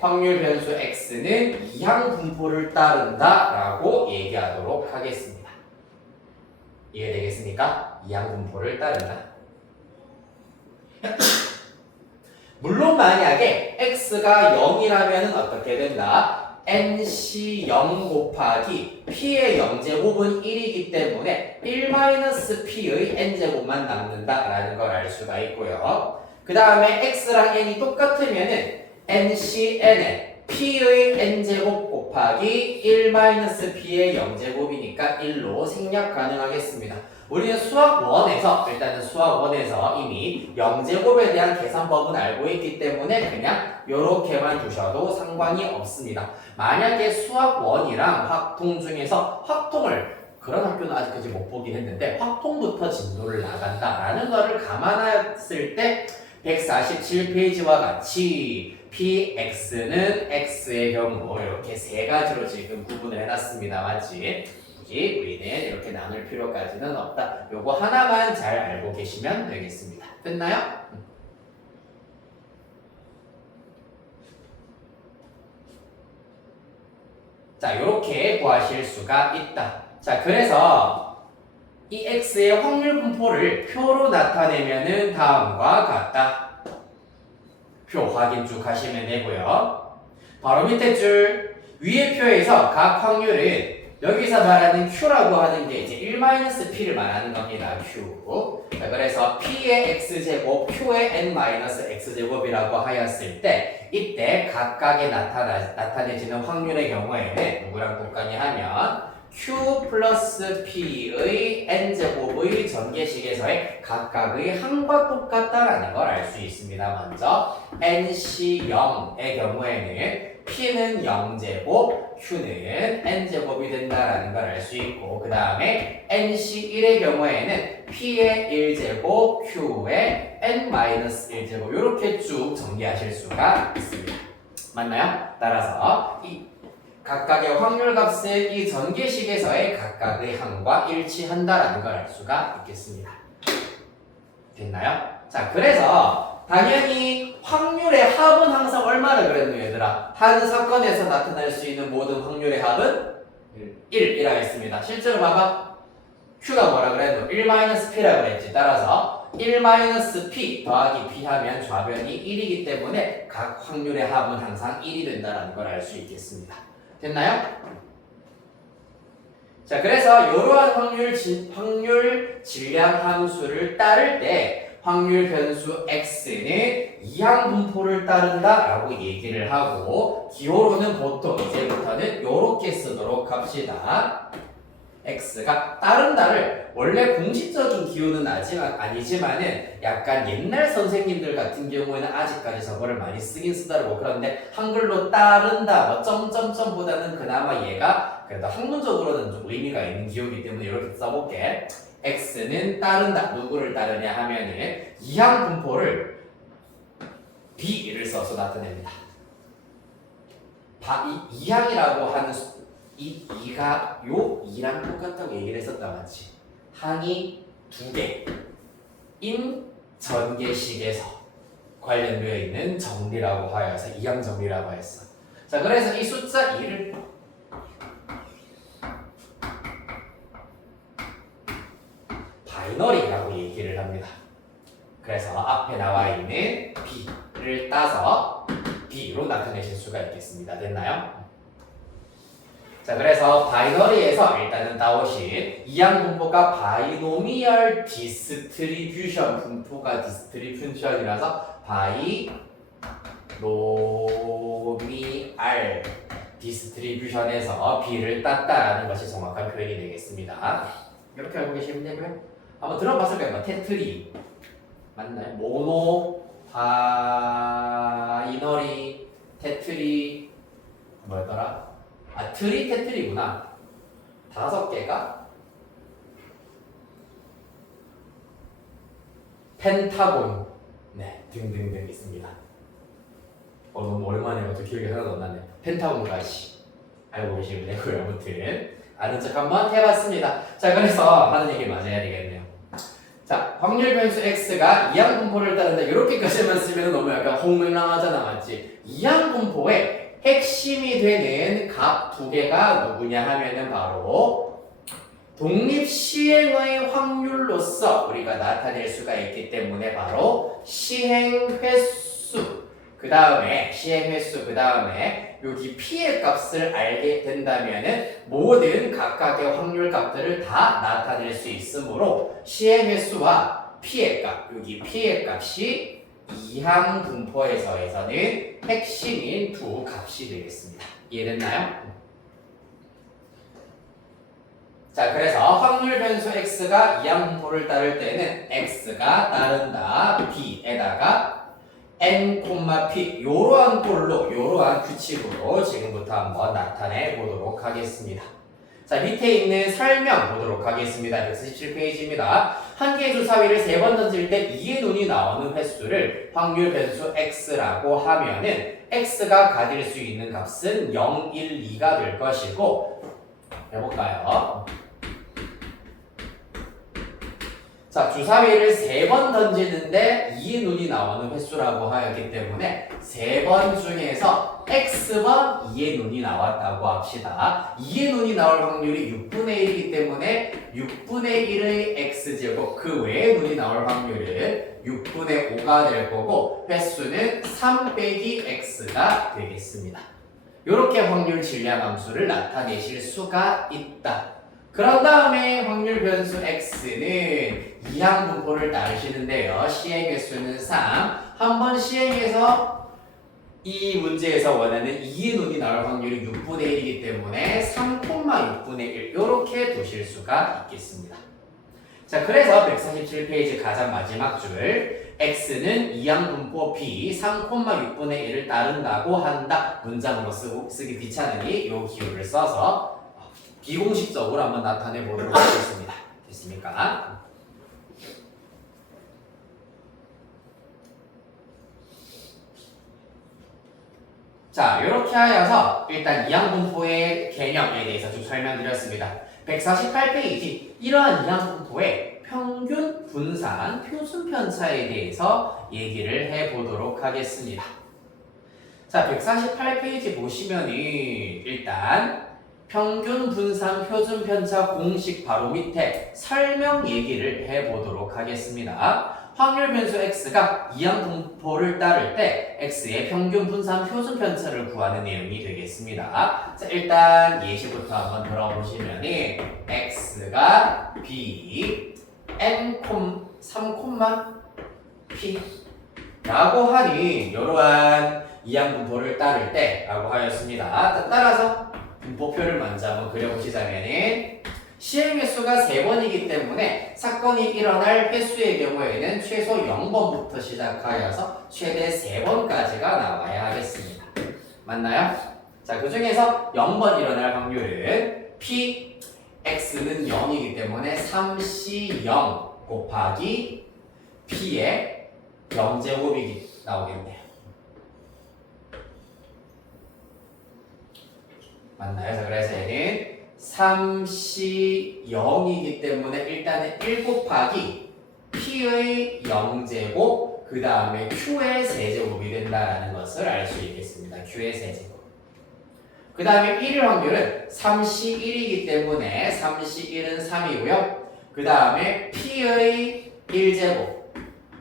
확률 변수 x는 이항 분포를 따른다라고 얘기하도록 하겠습니다. 이해되겠습니까? 이항 분포를 따른다. 물론 만약에 x가 0이라면 어떻게 된다? nc0 곱하기 p의 0제곱은 1이기 때문에 1-p의 n제곱만 남는다라는 걸 알 수가 있고요. 그 다음에 x랑 n이 똑같으면은 ncn은 p의 n제곱 곱하기 1-p의 0제곱이니까 1로 생략 가능하겠습니다. 우리는 수학 1에서 이미 0제곱에 대한 계산법은 알고 있기 때문에 그냥 요렇게만 두셔도 상관이 없습니다. 만약에 수학 1이랑 확통 중에서 확통을 그런 학교는 아직까지 못 보긴 했는데 확통부터 진도를 나간다라는 거를 감안했을 때 147페이지와 같이 px는 x의 경우 이렇게 세 가지로 지금 구분을 해놨습니다. 맞지? 굳이 우리는 이렇게 나눌 필요까지는 없다. 요거 하나만 잘 알고 계시면 되겠습니다. 됐나요? 자, 이렇게 구하실 수가 있다. 자, 그래서 이 x의 확률 분포를 표로 나타내면은 다음과 같다. 표 확인 쭉 하시면 되고요. 바로 밑에 줄 위의 표에서 각 확률은 여기서 말하는 Q라고 하는 게 이제 1-P를 말하는 겁니다. Q. 자, 그래서 P의 X제곱, Q의 N-X제곱이라고 하였을 때 이때 각각에 나타내지는 확률의 경우에는 누구랑 똑같냐 하면 Q 플러스 P의 N제곱의 전개식에서의 각각의 항과 똑같다라는 걸 알 수 있습니다. 먼저 NC0의 경우에는 P는 0제곱, Q는 N제곱이 된다라는 걸 알 수 있고 그 다음에 NC1의 경우에는 P의 1제곱, Q의 N-1제곱 이렇게 쭉 전개하실 수가 있습니다. 맞나요? 따라서 이 각각의 확률값은 이 전개식에서의 각각의 항과 일치한다라는 걸 알 수가 있겠습니다. 됐나요? 자, 그래서 당연히 확률의 합은 항상 얼마를 그랬노 얘들아? 한 사건에서 나타날 수 있는 모든 확률의 합은 1이라고 했습니다. 실제로 봐봐. Q가 뭐라 그랬노? 1-P라고 그랬지. 따라서 1-P 더하기 P 하면 좌변이 1이기 때문에 각 확률의 합은 항상 1이 된다는 걸 알 수 있겠습니다. 됐나요? 자, 그래서 이러한 확률 질량 함수를 따를 때 확률 변수 x는 이항 분포를 따른다라고 얘기를 하고 기호로는 보통 이제부터는 이렇게 쓰도록 합시다. x가 따른다를 원래 공식적인 기호는 아니지만은 약간 옛날 선생님들 같은 경우에는 아직까지 저거를 많이 쓰긴 쓰더라고. 그런데 한글로 따른다 뭐 점점점보다는 그나마 얘가 그래도 학문적으로는 좀 의미가 있는 기호이기 때문에 이렇게 써볼게. x는 따른다. 누구를 따르냐 하면은 이항 분포를 b를 써서 나타냅니다. 이항이라고 하는 이가 요 2랑 똑같다고 얘기를 했었다 맞지? 항이 2개인 전개식에서 관련되어 있는 정리라고 하여서 이항 정리라고 했어. 자, 그래서 이 숫자 2를 바이너리라고 얘기를 합니다. 그래서 앞에 나와 있는 b를 따서 b로 나타내실 수가 있겠습니다. 됐나요? 자, 그래서 바이너리에서 일단은 따오신 이항 분포가 바이노미얼 디스트리뷰션 분포가 디스트리뷰션이라서 바이노미얼 디스트리뷰션에서 b를 땄다라는 것이 정확한 표현이 되겠습니다. 이렇게 알고 계시면 되고요. 한번 들어봤을 거예요. 테트리 맞나요? 모노 바이너리 테트리 뭐였더라? 테트리구나. 5개가 펜타곤, 네, 등등등 있습니다. 너무 오랜만에 어떻게 기억이 하나도 안 나네. 펜타곤까지 알고 계시면 되고요. 아무튼 아는 척 한번 해봤습니다. 자, 그래서 하는 얘기 맞아야 되겠네요. 자, 확률 변수 x가 이항 분포를 따른다. 이렇게까지만 쓰면 너무 약간 홍명랑하잖아, 맞지? 이항 분포에 핵심이 되는 값 2개가 누구냐 하면은 바로 독립 시행의 확률로서 우리가 나타낼 수가 있기 때문에 바로 시행 횟수 그 다음에 여기 p의 값을 알게 된다면은 모든 각각의 확률 값들을 다 나타낼 수 있으므로 시행 횟수와 p의 값, 여기 p의 값이 이항 분포에서는 핵심인 두 값이 되겠습니다. 이해됐나요? 자, 그래서 확률 변수 x가 이항 분포를 따를 때는 x가 따른다 b에다가 n, p 요러한 꼴로 요러한 규칙으로 지금부터 한번 나타내 보도록 하겠습니다. 자, 밑에 있는 설명 보도록 하겠습니다. 147페이지입니다. 한 개의 주사위를 3번 던질 때 2의 눈이 나오는 횟수를 확률 변수 x라고 하면은 x가 가질 수 있는 값은 0, 1, 2가 될 것이고 해볼까요? 자, 주사위를 3번 던지는데 2의 눈이 나오는 횟수라고 하였기 때문에 3번 중에서 x번 2의 눈이 나왔다고 합시다. 2의 눈이 나올 확률이 6분의 1이기 때문에 6분의 1의 x제곱 그 외의 눈이 나올 확률은 6분의 5가 될 거고 횟수는 3 빼기 x가 되겠습니다. 이렇게 확률 질량 함수를 나타내실 수가 있다. 그런 다음에 확률 변수 x는 이항 분포를 따르시는데요. 시행 횟수는 3. 한번 시행해서 이 문제에서 원하는 2의 눈이 나올 확률이 6분의 1이기 때문에 3,6분의 1 이렇게 두실 수가 있겠습니다. 자, 그래서 147페이지 가장 마지막 줄 x는 이항 분포 b 3,6분의 1을 따른다고 한다. 문장으로 쓰기 귀찮으니 이 기호를 써서 비공식적으로 한번 나타내 보도록 하겠습니다. 됐습니까? 자, 이렇게 하여서 일단 이항 분포의 개념에 대해서 좀 설명드렸습니다. 148페이지 이러한 이항 분포의 평균 분산 표준 편차에 대해서 얘기를 해보도록 하겠습니다. 자, 148페이지 보시면은 일단 평균 분산 표준 편차 공식 바로 밑에 설명 얘기를 해보도록 하겠습니다. 확률 변수 x가 이항 분포를 따를 때 x의 평균 분산 표준 편차를 구하는 내용이 되겠습니다. 자, 일단 예시부터 한번 들어보시면 x가 b n, 3, P 라고 하니 이러한 이항분포를 따를 때 라고 하였습니다. 따라서 분포표를 먼저 한번 그려보시자면은 시행 횟수가 3번이기 때문에 사건이 일어날 횟수의 경우에는 최소 0번부터 시작하여서 최대 3번까지가 나와야 하겠습니다. 맞나요? 자, 그 중에서 0번 일어날 확률은 P, X는 0이기 때문에 3C0 곱하기 P의 0제곱이 나오겠네요. 맞나요? 자, 그래서 얘는 3C0이기 때문에 일단은 1 곱하기 P의 0제곱 그 다음에 Q의 세제곱이 된다는 것을 알 수 있겠습니다. Q의 세제곱. 그 다음에 1일 확률은 3C1이기 때문에 3C1은 3이고요. 그 다음에 P의 1제곱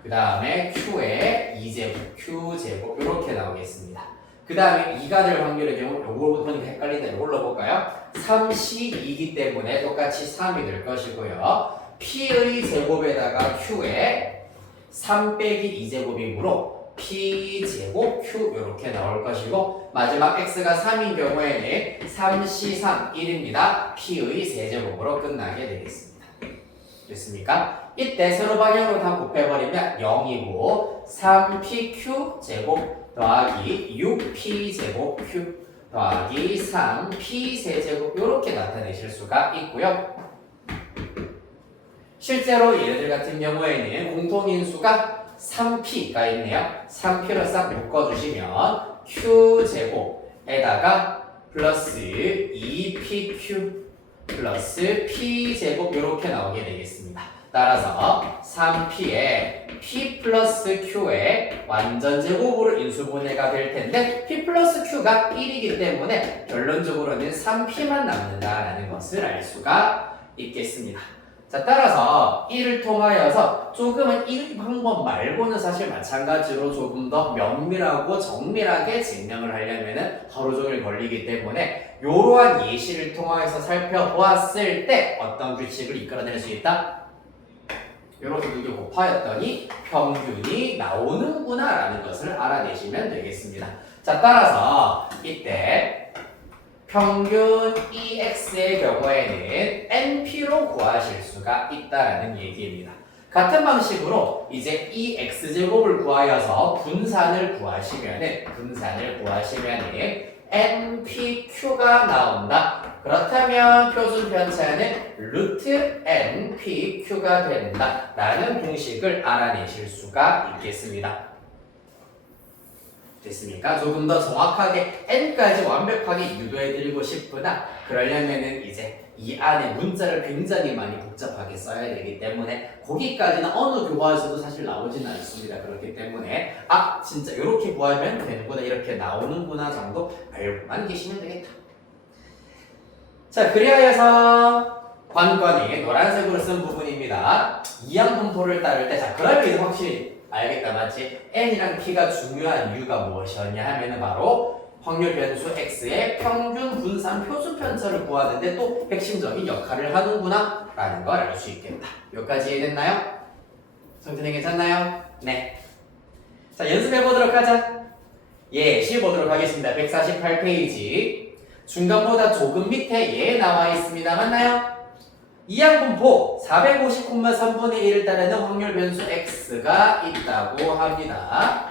그 다음에 Q의 2제곱 Q제곱 이렇게 나오겠습니다. 그 다음에 2가 될 확률의 경우 요걸 보니까 헷갈린다. 요걸로 볼까요? 3C2이기 때문에 똑같이 3이 될 것이고요. P의 제곱에다가 Q의 3 빼기 2제곱이므로 P제곱 Q 이렇게 나올 것이고 마지막 X가 3인 경우에는 3C3 1입니다. P의 세제곱으로 끝나게 되겠습니다. 됐습니까? 이때 세로 방향으로 다 곱해버리면 0이고 3PQ 제곱 더하기 6P 제곱 Q 더하기 3P 세제곱 이렇게 나타내실 수가 있고요. 실제로 얘네들 같은 경우에는 공통인수가 3P가 있네요. 3P로 싹 묶어주시면 Q제곱에다가 플러스 2PQ 플러스 P제곱 이렇게 나오게 되겠습니다. 따라서 3P에 P 플러스 Q의 완전 제곱으로 인수분해가 될 텐데 P 플러스 Q가 1이기 때문에 결론적으로는 3P만 남는다라는 것을 알 수가 있겠습니다. 자, 따라서 이를 통하여서 조금은 이 방법 말고는 사실 마찬가지로 조금 더 면밀하고 정밀하게 증명을 하려면 하루 종일 걸리기 때문에 이러한 예시를 통해서 살펴보았을 때 어떤 규칙을 이끌어낼 수 있다? 이렇게 두개 곱하였더니 평균이 나오는구나 라는 것을 알아내시면 되겠습니다. 자, 따라서 이때 평균 EX의 경우에는 NP로 구하실 수가 있다는 얘기입니다. 같은 방식으로 이제 EX제곱을 구하여서 분산을 구하시면은 NPQ가 나온다. 그렇다면 표준 편차는 루트 NPQ가 된다 라는 공식을 알아내실 수가 있겠습니다. 됐습니까? 조금 더 정확하게 n까지 완벽하게 유도해드리고 싶으나 그러려면은 이제 이 안에 문자를 굉장히 많이 복잡하게 써야 되기 때문에 거기까지는 어느 교과에서도 사실 나오지는 않습니다. 그렇기 때문에 아 진짜 이렇게 구하면 되는구나 이렇게 나오는구나 정도 알고만 계시면 되겠다. 자, 그리하여서 관건이 노란색으로 쓴 부분입니다. 이항분포를 따를 때 자 그러면 이제 확실히 알겠다 맞지? n이랑 p가 중요한 이유가 무엇이었냐 하면은 바로 확률 변수 x의 평균 분산 표준 편차를 구하는데 또 핵심적인 역할을 하는구나 라는 걸 알 수 있겠다. 여기까지 이해됐나요? 성준이 괜찮나요? 네. 자, 연습해 보도록 하자. 예시 보도록 하겠습니다. 148페이지 중간보다 조금 밑에 예 나와 있습니다. 맞나요? 이항분포 450,3분의 1을 따르는 확률 변수 x가 있다고 합니다.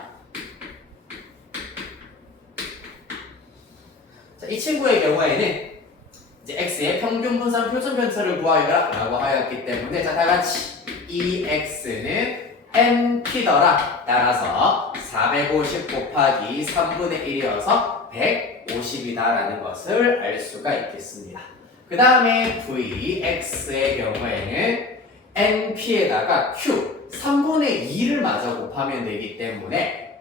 자, 이 친구의 경우에는 이제 x의 평균 분산 표준 편차를 구하여라 라고 하였기 때문에 자, 다 같이 이 x는 np더라. 따라서 450 곱하기 3분의 1이어서 150이다 라는 것을 알 수가 있겠습니다. 그 다음에 Vx의 경우에는 NP에다가 Q 3분의 2를 마저 곱하면 되기 때문에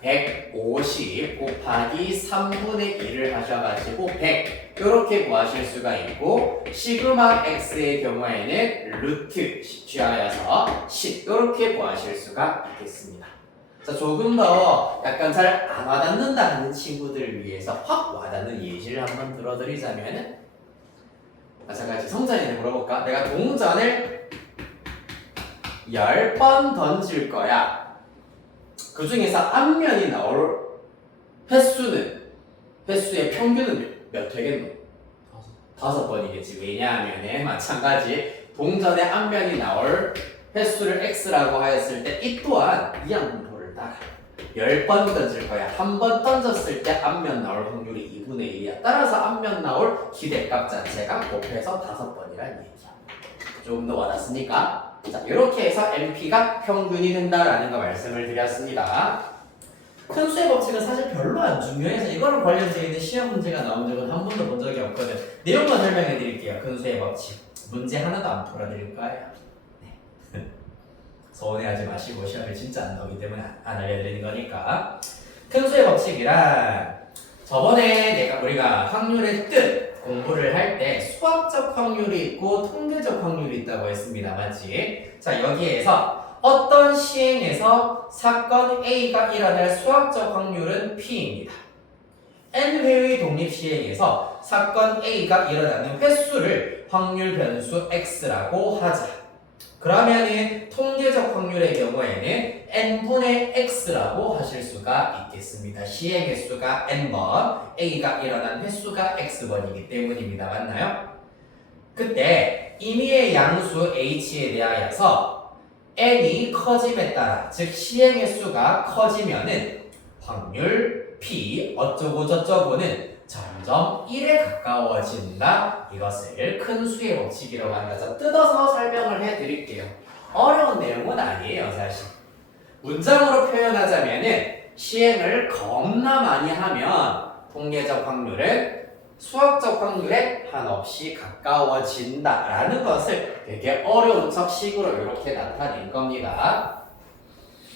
150 곱하기 3분의 2를 하셔가지고 100 이렇게 구하실 수가 있고 시그마 X의 경우에는 루트 취하여서 10 이렇게 구하실 수가 있겠습니다. 자, 조금 더 약간 잘 안 와닿는다 하는 친구들을 위해서 확 와닿는 예시를 한번 들어드리자면은 마찬가지 성전이네 물어볼까? 내가 동전을 10번 던질 거야. 그 중에서 앞면이 나올 횟수의 평균은 몇 되겠노? 5번이겠지. 왜냐하면 마찬가지 동전의 앞면이 나올 횟수를 x라고 하였을 때 이 또한 이항분포를 따라 10번 던질 거야. 한 번 던졌을 때 앞면 나올 확률이 2분의 1이야. 따라서 앞면 나올 기대값 자체가 곱해서 5번이란 얘기야. 조금 더 와닿습니까? 자, 이렇게 해서 MP가 평균이 된다라는 거 말씀을 드렸습니다. 큰 수의 법칙은 사실 별로 안 중요해서 이거랑 관련되어 있는 시험 문제가 나온 적은 한 번도 본 적이 없거든. 내용만 설명해 드릴게요. 큰 수의 법칙. 문제 하나도 안 풀어드릴 거예요. 네. 서운해하지 마시고 시험에 진짜 안 나오기 때문에 안 알려드리는 거니까. 큰 수의 법칙이란 저번에 우리가 확률의 뜻 공부를 할 때 수학적 확률이 있고 통계적 확률이 있다고 했습니다. 맞지? 자, 여기에서 어떤 시행에서 사건 A가 일어날 수학적 확률은 P입니다. N회의 독립시행에서 사건 A가 일어나는 횟수를 확률 변수 X라고 하자. 그러면은 통계적 확률의 경우에는 N분의 X라고 하실 수가 있겠습니다. 시행 횟수가 N번, A가 일어난 횟수가 X번이기 때문입니다. 맞나요? 그때 임의의 양수 H에 대하여서 N이 커짐에 따라, 즉 시행 횟수가 커지면은 확률 P 어쩌고 저쩌고는 점점 1에 가까워진다. 이것을 큰 수의 법칙이라고 한다. 자, 뜯어서 설명을 해드릴게요. 어려운 내용은 아니에요, 사실. 문장으로 표현하자면은 시행을 겁나 많이 하면 통계적 확률은 수학적 확률에 한없이 가까워진다라는 것을 되게 어려운 척식으로 이렇게 나타낸 겁니다.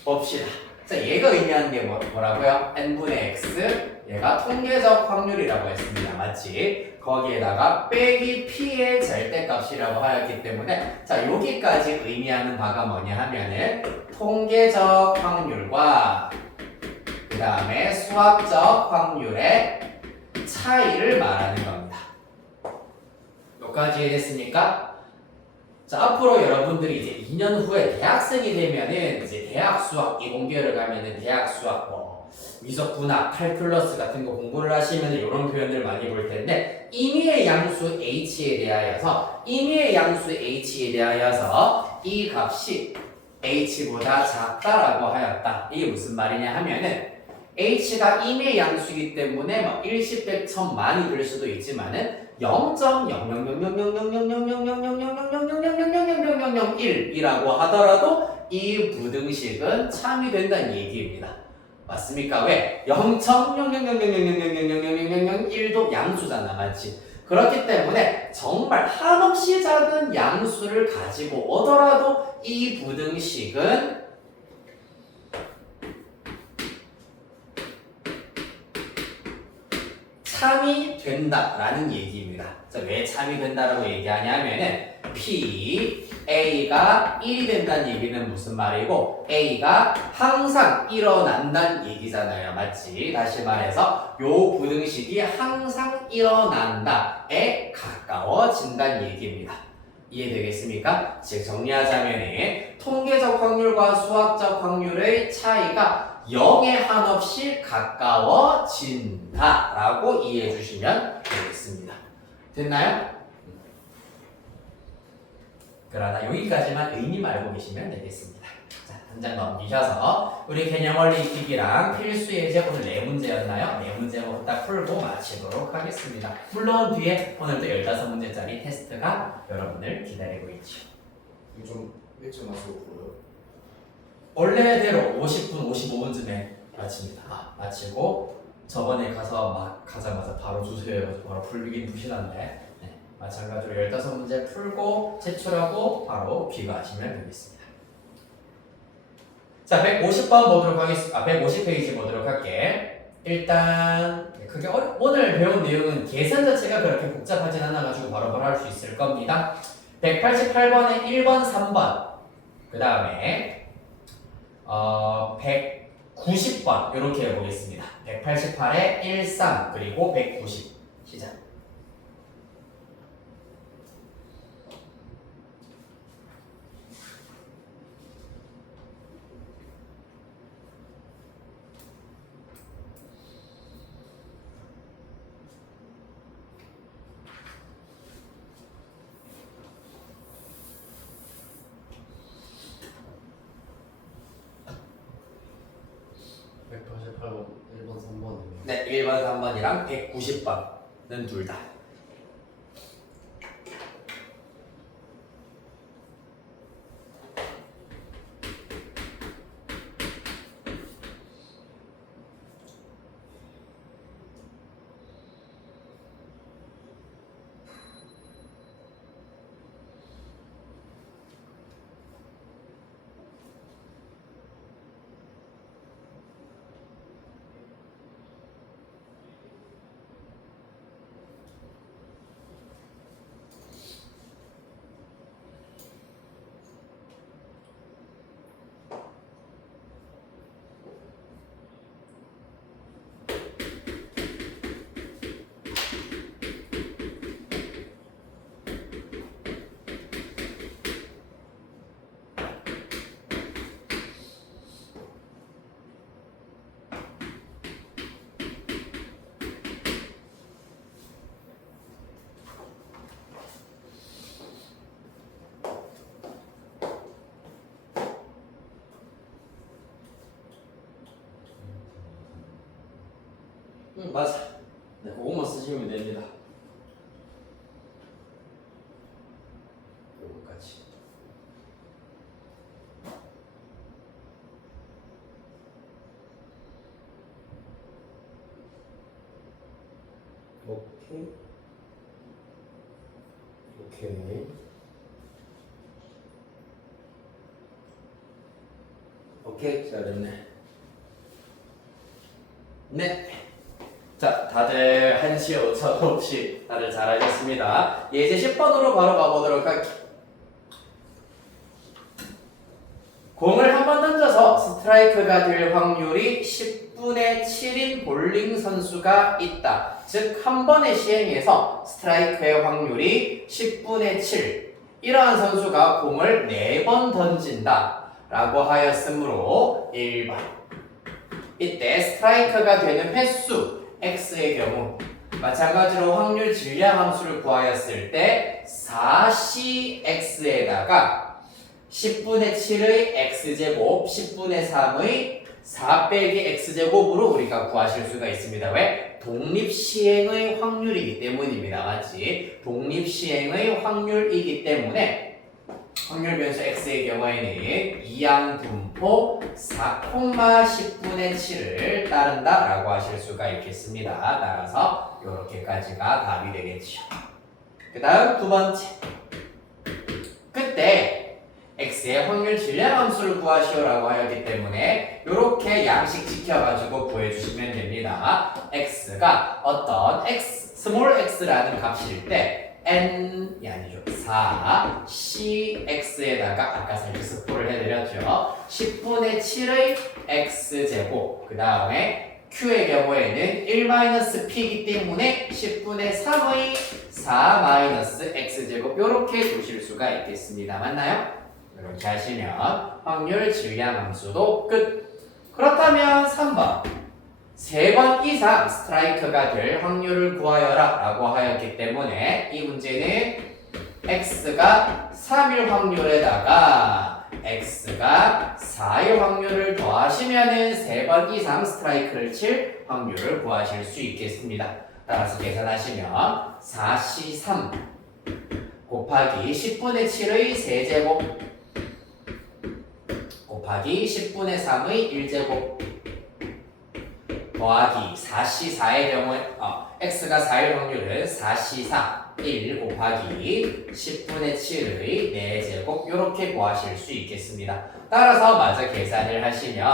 봅시다. 자, 얘가 의미하는 게 뭐라고요? n분의 x, 얘가 통계적 확률이라고 했습니다. 맞지? 거기에다가 빼기 p의 절대값이라고 하였기 때문에 자, 여기까지 의미하는 바가 뭐냐 하면은 통계적 확률과 그 다음에 수학적 확률의 차이를 말하는 겁니다. 여기까지 이해됐습니까? 자, 앞으로 여러분들이 이제 2년 후에 대학생이 되면은 이제 대학 수학 이공계를 가면은 대학 수학 미적분학, 칼큘러스 같은 거 공부를 하시면 이런 표현을 많이 볼 텐데 임의의 양수 H에 대하여서 이 값이 H보다 작다라고 하였다. 이게 무슨 말이냐 하면은 H가 임의 양수이기 때문에 막 일십, 백, 천, 만이 될 수도 있지만은 0.00000000000000000000001이라고 하더라도 이 부등식은 참이 된다는 얘기입니다. 맞습니까? 왜? 0.0000000000001도 양수잖아, 맞지? 그렇기 때문에 정말 한없이 작은 양수를 가지고 오더라도 이 부등식은 참이 된다라는 얘기입니다. 자, 왜 참이 된다라고 얘기하냐면은 P, A가 1이 된다는 얘기는 무슨 말이고 A가 항상 일어난다는 얘기잖아요. 맞지? 다시 말해서 요 부등식이 항상 일어난다에 가까워진다는 얘기입니다. 이해되겠습니까? 즉 정리하자면 통계적 확률과 수학적 확률의 차이가 0에 한없이 가까워진다라고 이해해 주시면 되겠습니다. 됐나요? 그러나 여기까지만 의미만 알고 계시면 되겠습니다. 자, 한 장 넘기셔서 우리 개념 원리 익히기랑 필수 예제 오늘 4문제였나요? 4문제부터 딱 풀고 마치도록 하겠습니다. 물론 뒤에 오늘도 15문제짜리 테스트가 여러분을 기다리고 있죠. 좀 일찍 와서 보여요. 원래대로 50분, 55분쯤에 마칩니다. 마치고 저번에 가자마자 바로 주세요. 바로 풀긴 푸시던데 마찬가지로 15문제 풀고 제출하고 바로 귀가하시면 되겠습니다. 자, 150번 보도록 하겠습니다. 150페이지 보도록 할게. 일단 그게 오늘 배운 내용은 계산 자체가 그렇게 복잡하진 않아가지고 바로 할 수 있을 겁니다. 188번에 1번, 3번 그 다음에 190번 이렇게 해보겠습니다. 188에 13 그리고 190 시작. 1번, 3번이랑 190번은 둘 다. 맞아. 네, 그것만 쓰시면 됩니다. 요거까지. 오케이. 오케이. 오케이. 잘됐네. 네. 자, 다들 1시 5천 없이 다들 잘하셨습니다. 예, 이제 10번으로 바로 가보도록 할게요. 공을 한 번 던져서 스트라이크가 될 확률이 10분의 7인 볼링 선수가 있다. 즉, 한 번의 시행에서 스트라이크의 확률이 10분의 7. 이러한 선수가 공을 4번 던진다. 라고 하였으므로 1번. 이때 스트라이크가 되는 횟수 x의 경우 마찬가지로 확률 질량 함수를 구하였을 때 4cx에다가 10분의 7의 x제곱 10분의 3의 4 빼기 x제곱으로 우리가 구하실 수가 있습니다. 왜? 독립시행의 확률이기 때문입니다. 맞지? 독립시행의 확률이기 때문에 확률 변수 x의 경우에는 이항분포 4,10분의 7을 따른다 라고 하실 수가 있겠습니다. 따라서 이렇게까지가 답이 되겠죠. 그 다음 두 번째, 그때 x의 확률 질량 함수를 구하시오라고 하였기 때문에 이렇게 양식 지켜가지고 구해주시면 됩니다. x가 어떤 x, 스몰 x라는 값일 때 n이 아니죠. 4 cx에다가 아까 살짝 스포를 해드렸죠. 10분의 7의 x제곱 그 다음에 q의 경우에는 1-p이기 때문에 10분의 3의 4-x제곱 이렇게 두실 수가 있겠습니다. 맞나요? 이렇게 하시면 확률 질량 함수도 끝. 그렇다면 3번 3번 이상 스트라이크가 될 확률을 구하여라 라고 하였기 때문에 이 문제는 x가 3일 확률에다가 x가 4일 확률을 더하시면은 3번 이상 스트라이크를 칠 확률을 구하실 수 있겠습니다. 따라서 계산하시면 4c3 곱하기 10분의 7의 세제곱 곱하기 10분의 3의 1제곱 더하기 4c4의 경우에 x가 4일 확률은 4c4 1 곱하기 10분의 7의 4제곱 이렇게 구하실 수 있겠습니다. 따라서 마저 계산을 하시면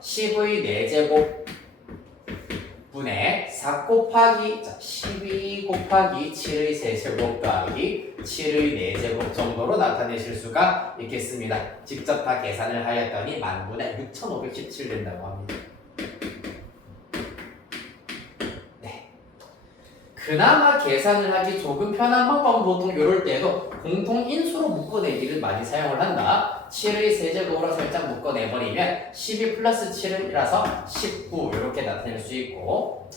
10의 4제곱 분의 4 곱하기 12 곱하기 7의 세제곱 더하기 7의 4제곱 정도로 나타내실 수가 있겠습니다. 직접 다 계산을 하였더니 만분의 6517 된다고 합니다. 그나마 계산을 하기 조금 편한 방법은 보통 이럴 때도 공통인수로 묶어내기를 많이 사용을 한다. 7의 세제곱으로 살짝 묶어내버리면 12 플러스 7이라서 19 이렇게 나타낼 수 있고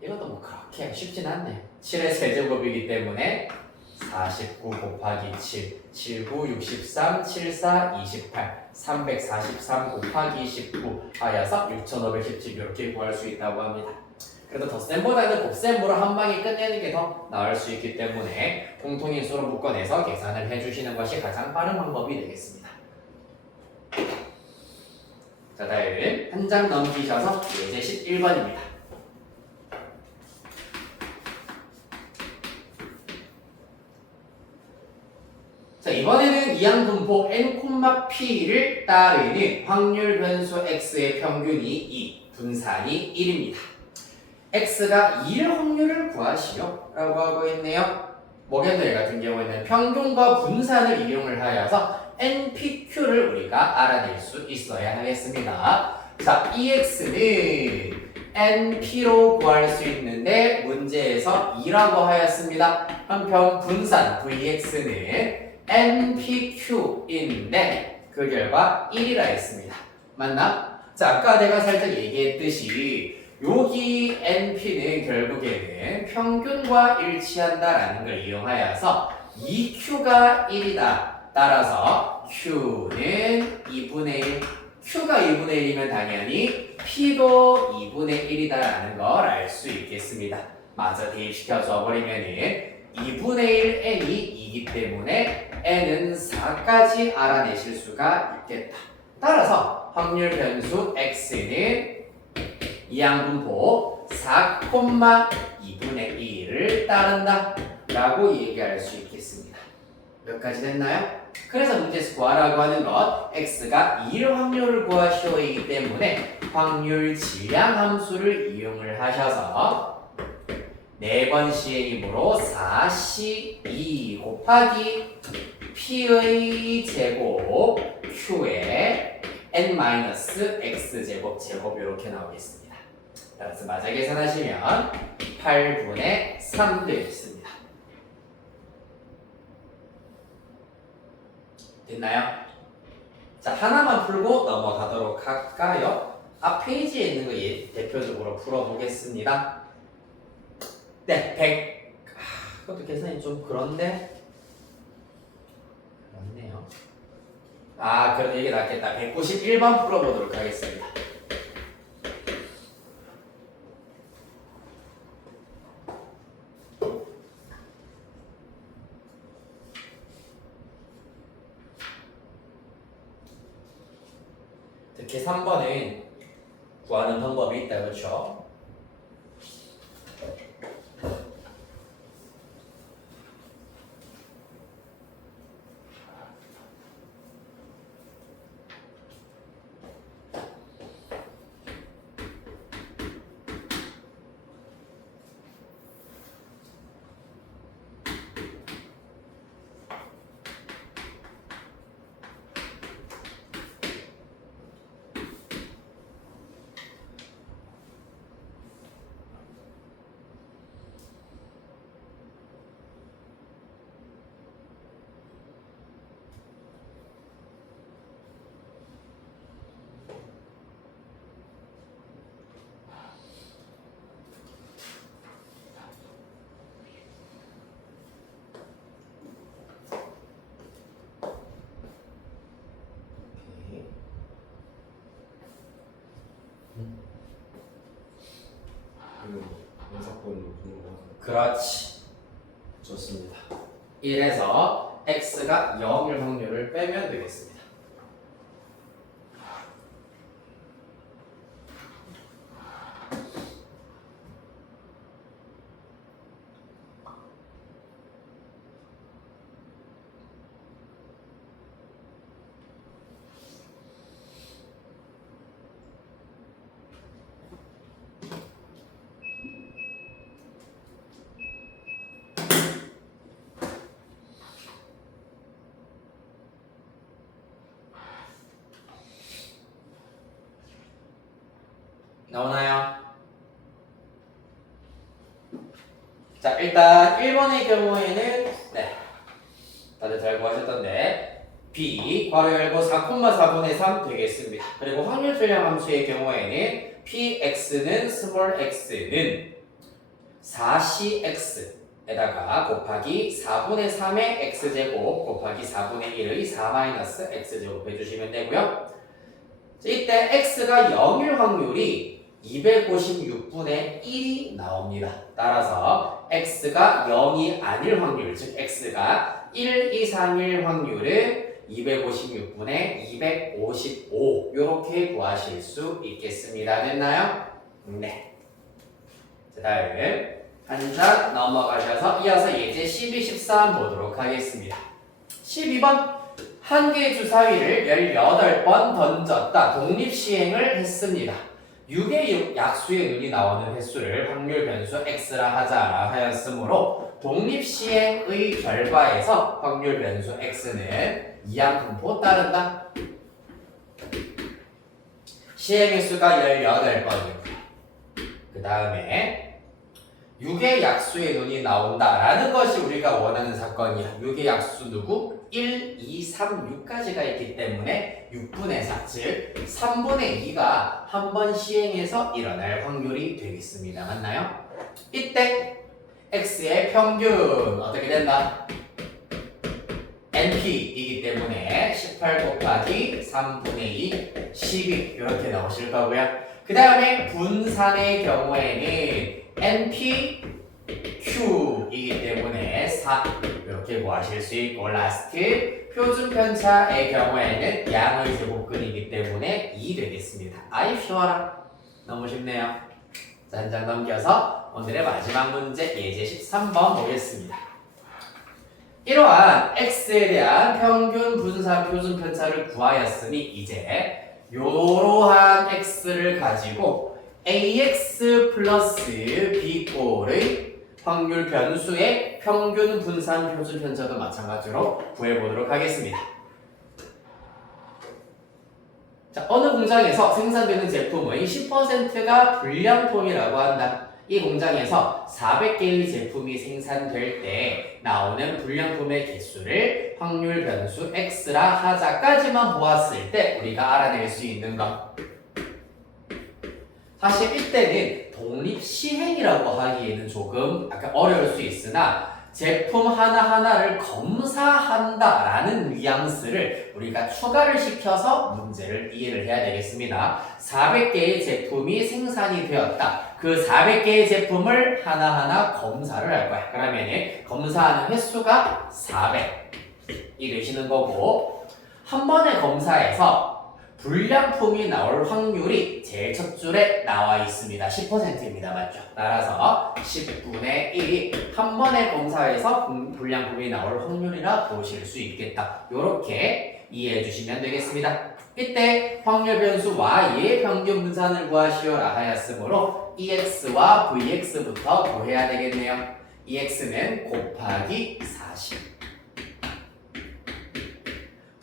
이것도 뭐 그렇게 쉽진 않네요. 7의 세제곱이기 때문에 49 곱하기 7, 79, 63, 74, 28, 343 곱하기 19 하여서 6517 이렇게 구할 수 있다고 합니다. 그래도 덧셈보다는 곱셈으로 한 방에 끝내는 게 더 나을 수 있기 때문에 공통인수로 묶어내서 계산을 해주시는 것이 가장 빠른 방법이 되겠습니다. 자, 다음 한 장 넘기셔서 예제 11번입니다. 자, 이번에는 이항분포 n,p를 따르는 확률 변수 x의 평균이 2, 분산이 1입니다. x가 2일 확률을 구하시오 라고 하고 있네요. 모겐들 같은 경우에는 평균과 분산을 이용을 하여서 npq를 우리가 알아낼 수 있어야 하겠습니다. 자, ex는 np로 구할 수 있는데 문제에서 2라고 하였습니다. 한편 분산 vx는 npq인데 그 결과 1이라 했습니다. 맞나? 자, 아까 내가 살짝 얘기했듯이 여기 np는 결국에는 평균과 일치한다라는 걸 이용하여서 2q가 1이다. 따라서 q는 2분의 1, q가 2분의 1이면 당연히 p도 2분의 1이다라는 걸 알 수 있겠습니다. 마저 대입시켜 줘버리면은 2분의 1 n이 2이기 때문에 n은 4까지 알아내실 수가 있겠다. 따라서 확률 변수 x는 이항분포 4,2분의 1을 따른다 라고 얘기할 수 있겠습니다. 몇 가지 됐나요? 그래서 문제에서 구하라고 하는 것 x가 2일 확률을 구하시오이기 때문에 확률 질량 함수를 이용을 하셔서 4번 시행이므로 4c2 곱하기 p의 제곱 q의 n-x제곱 제곱 이렇게 나오겠습니다. 따라서 마저 계산하시면 8분의 3 되겠습니다. 됐나요? 자, 하나만 풀고 넘어가도록 할까요? 앞 페이지에 있는 거 대표적으로 풀어보겠습니다. 네, 100. 그것도 계산이 좀 그런데? 그렇네요. 그래도 이게 낫겠다. 191번 풀어보도록 하겠습니다. 특히 3번은 구하는 방법이 있다, 그렇죠? 그렇지. 좋습니다. 1에서 x가 0일 확률을 빼면 되겠습니다. 나오나요? 자, 일단 1번의 경우에는 다들 잘 구하셨던데 b 괄호 열고 4,4분의 3 되겠습니다. 그리고 확률 질량 함수의 경우에는 px는 스몰 x는 4cx에다가 곱하기 4분의 3의 x제곱 곱하기 4분의 1의 4-x제곱 해주시면 되고요. 이때 x가 0일 확률이 256분의 1이 나옵니다. 따라서 x가 0이 아닐 확률, 즉 x가 1 이상일 확률은 256분의 255 이렇게 구하실 수 있겠습니다. 됐나요? 네. 자, 다음 한 장 넘어가셔서 이어서 예제 12, 13 보도록 하겠습니다. 12번 한 개의 주사위를 18번 던졌다. 독립시행을 했습니다. 6의 약수의 눈이 나오는 횟수를 확률 변수 x라 하자 하였으므로 독립시행의 결과에서 확률 변수 x는 이항분포 따른다. 시행 횟수가 18번이고 그 다음에 6의 약수의 눈이 나온다라는 것이 우리가 원하는 사건이야. 6의 약수 누구? 1, 2, 3, 6까지가 있기 때문에 6분의 4, 즉 3분의 2가 한 번 시행해서 일어날 확률이 되겠습니다. 맞나요? 이때 x의 평균 어떻게 된다? np이기 때문에 18 곱하기 3분의 2, 12 이렇게 나오실 거고요. 그 다음에 분산의 경우에는 npq이기 때문에 4 이렇게 구하실 수 있고 라스트 표준 편차의 경우에는 양의 제곱근이기 때문에 2 되겠습니다. 아이 쉬워라. 너무 쉽네요. 자, 한 장 넘겨서 오늘의 마지막 문제 예제 13번 보겠습니다. 이러한 x에 대한 평균 분산 표준 편차를 구하였으니 이제 이러한 x를 가지고 ax 플러스 b꼴의 확률 변수의 평균 분산 표준 편차도 마찬가지로 구해보도록 하겠습니다. 자, 어느 공장에서 생산되는 제품의 10%가 불량품이라고 한다. 이 공장에서 400개의 제품이 생산될 때 나오는 불량품의 개수를 확률 변수 x라 하자까지만 보았을 때 우리가 알아낼 수 있는 것. 사실 이때는 독립시행이라고 하기에는 조금 약간 어려울 수 있으나 제품 하나하나를 검사한다라는 뉘앙스를 우리가 추가를 시켜서 문제를 이해를 해야 되겠습니다. 400개의 제품이 생산이 되었다. 그 400개의 제품을 하나하나 검사를 할 거야. 그러면 검사하는 횟수가 400이 되시는 거고 한 번에 검사해서 불량품이 나올 확률이 제일 첫 줄에 나와 있습니다. 10%입니다. 맞죠? 따라서 10분의 1이 한 번에 검사해서 불량품이 나올 확률이라 보실 수 있겠다. 이렇게 이해해 주시면 되겠습니다. 이때 확률 변수 y의 평균 분산을 구하시오라 하였으므로 ex와 vx부터 구해야 되겠네요. ex는 곱하기 40.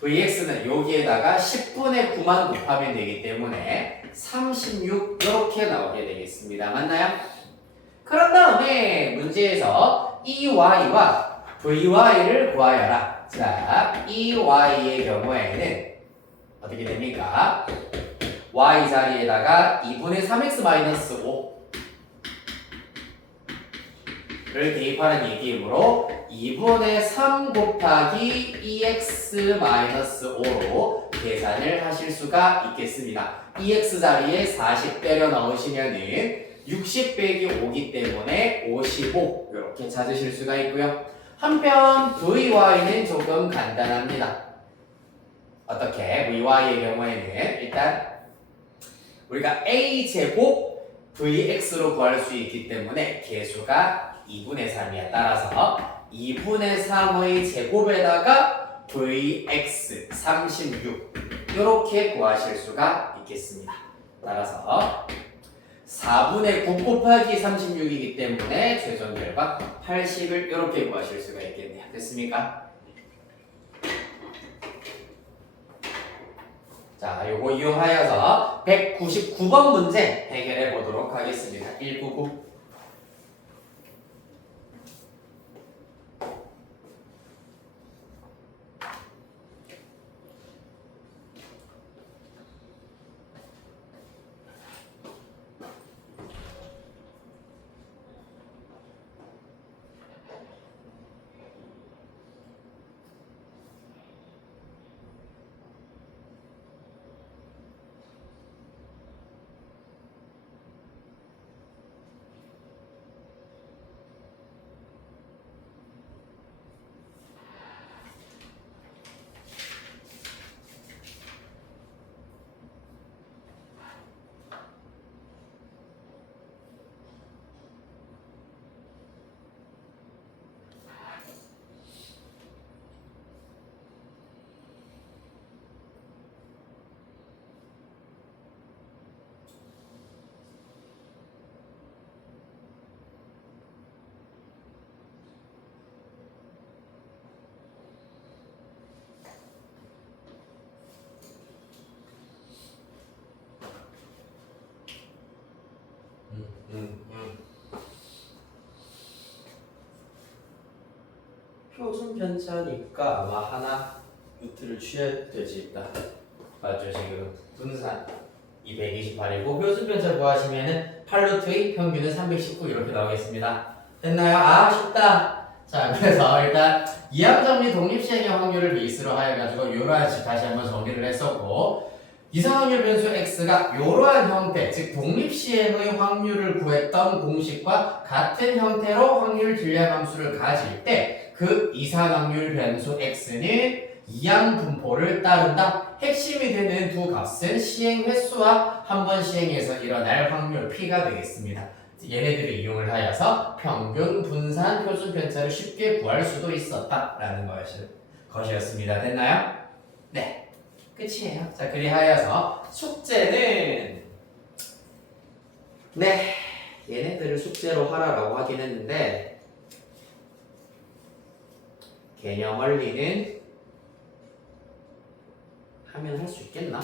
vx는 여기에다가 10분의 9만 곱하면 되기 때문에 36 이렇게 나오게 되겠습니다. 맞나요? 그런 다음에 문제에서 EY와 VY를 구하여라. 자, EY의 경우에는 어떻게 됩니까? Y 자리에다가 2분의 3x-5 를 대입하는 얘기이므로 2분의 3 곱하기 2x-5로 계산을 하실 수가 있겠습니다. 2x 자리에 40 때려 넣으시면은 60 빼기 5기 때문에 55 이렇게 찾으실 수가 있고요. 한편 vy는 조금 간단합니다. 어떻게? vy의 경우에는 일단 우리가 a제곱 vx로 구할 수 있기 때문에 계수가 2분의 3이야. 따라서 2분의 3의 제곱에다가 vx 36 이렇게 구하실 수가 있겠습니다. 따라서 4분의 9 곱하기 36이기 때문에 최종 결과 80을 이렇게 구하실 수가 있겠네요. 됐습니까? 자, 요거 이용하여서 199번 문제 해결해 보도록 하겠습니다. 199. 표준 편차니까 아마 하나 루트를 취해야 되지 있다. 맞죠? 지금 분산 228이고 표준 편차 구하시면은 8루트의 평균은 319 이렇게 나오겠습니다. 됐나요? 아 쉽다. 자 그래서 일단 이항정리 독립시행의 확률을 베이스로 하여가지고 이러한 식 다시 한번 정리를 했었고 이상확률 변수 x가 이러한 형태 즉 독립시행의 확률을 구했던 공식과 같은 형태로 확률 딜레함수를 가질 때 그 이상확률 변수 x는 이항 분포를 따른다. 핵심이 되는 두 값은 시행 횟수와 한 번 시행해서 일어날 확률 p가 되겠습니다. 얘네들을 이용을 하여서 평균, 분산, 표준 편차를 쉽게 구할 수도 있었다라는 것이었습니다. 됐나요? 네, 끝이에요. 자, 그리하여서 숙제는 네, 얘네들을 숙제로 하라고 하긴 했는데 개념 원리는 하면 할 수 있겠나?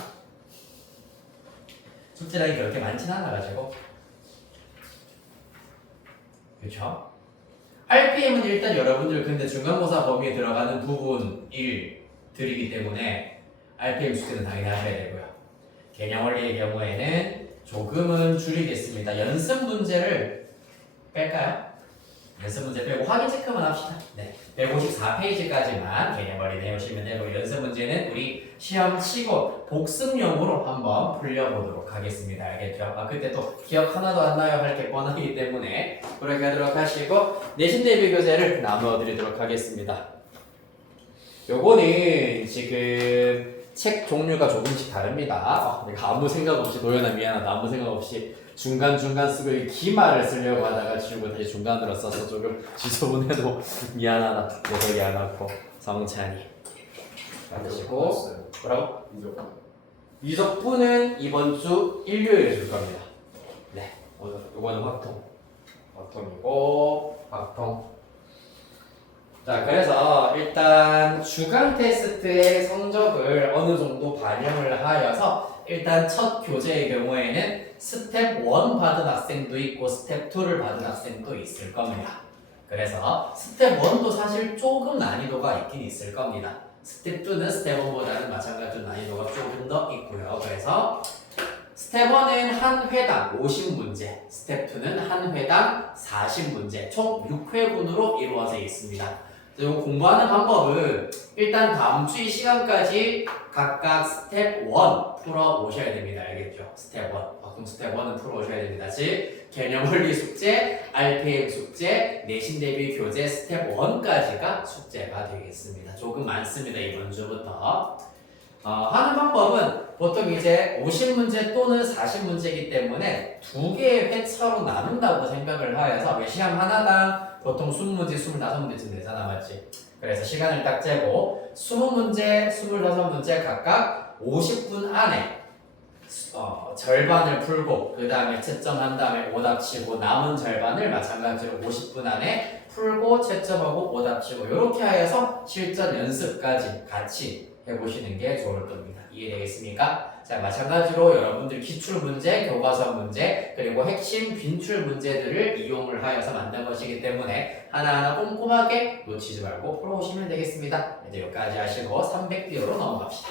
숙제량이 그렇게 많진 않아가지고 그렇죠? RPM은 일단 여러분들 근데 중간고사 범위에 들어가는 부분 1들이기 때문에 RPM 숙제는 당연히 하셔야 되고요. 개념 원리의 경우에는 조금은 줄이겠습니다. 연습 문제를 뺄까요? 연습 문제 빼고 확인 체크만 합시다. 네, 154페이지까지만 개념 원리 내우시면 되고 연습 문제는 우리 시험 치고 복습용으로 한번 풀려보도록 하겠습니다. 알겠죠? 아 그때 또 기억 하나도 안 나요 할 게 뻔하기 때문에 그렇게 하도록 하시고 내신 대비 교재를 나누어 드리도록 하겠습니다. 요거는 지금 책 종류가 조금씩 다릅니다. 내가 아무 생각 없이 도연아 미안하다 아무 생각 없이 중간중간 쓰고 기말을 쓰려고 하다가 지우고 다시 중간으로 써서 조금 지저분해도 미안하다. 내석이 안 왔고 성찬이 받으시고 뭐라고? 미적분은 이번 주 일요일에 줄 겁니다. 네, 오늘 이거는 확통이고 확통. 자, 그래서 일단 주간 테스트의 성적을 어느 정도 반영을 하여서 일단 첫 교재의 경우에는 스텝 1 받은 학생도 있고 스텝 2를 받은 학생도 있을 겁니다. 그래서 스텝 1도 사실 조금 난이도가 있긴 있을 겁니다. 스텝 2는 스텝 1보다는 마찬가지로 난이도가 조금 더 있고요. 그래서 스텝 1은 한 회당 50문제, 스텝 2는 한 회당 40문제, 총 6회분으로 이루어져 있습니다. 그리고 공부하는 방법은 일단 다음 주 이 시간까지 각각 스텝 1 풀어 오셔야 됩니다. 알겠죠? 스텝 1. 그럼 스텝 1은 풀어 오셔야 됩니다. 즉, 개념 원리 숙제, RPM 숙제, 내신 대비 교재 스텝 1까지가 숙제가 되겠습니다. 조금 많습니다. 이번 주부터. 하는 방법은 보통 이제 50문제 또는 40문제이기 때문에 두 개의 회차로 나눈다고 생각을 하여서 왜 시험 하나당 보통 20문제, 25문제쯤 되잖아, 맞지? 그래서 시간을 딱 재고 20문제, 25문제 각각 50분 안에 절반을 풀고 그 다음에 채점한 다음에 오답 치고 남은 절반을 마찬가지로 50분 안에 풀고 채점하고 오답 치고 이렇게 하여서 실전 연습까지 같이 해보시는 게 좋을 겁니다. 이해되겠습니까? 자, 마찬가지로 여러분들 기출문제, 교과서 문제, 그리고 핵심 빈출 문제들을 이용을 하여서 만든 것이기 때문에 하나하나 꼼꼼하게 놓치지 말고 풀어오시면 되겠습니다. 이제 여기까지 하시고 300비어로 넘어갑시다.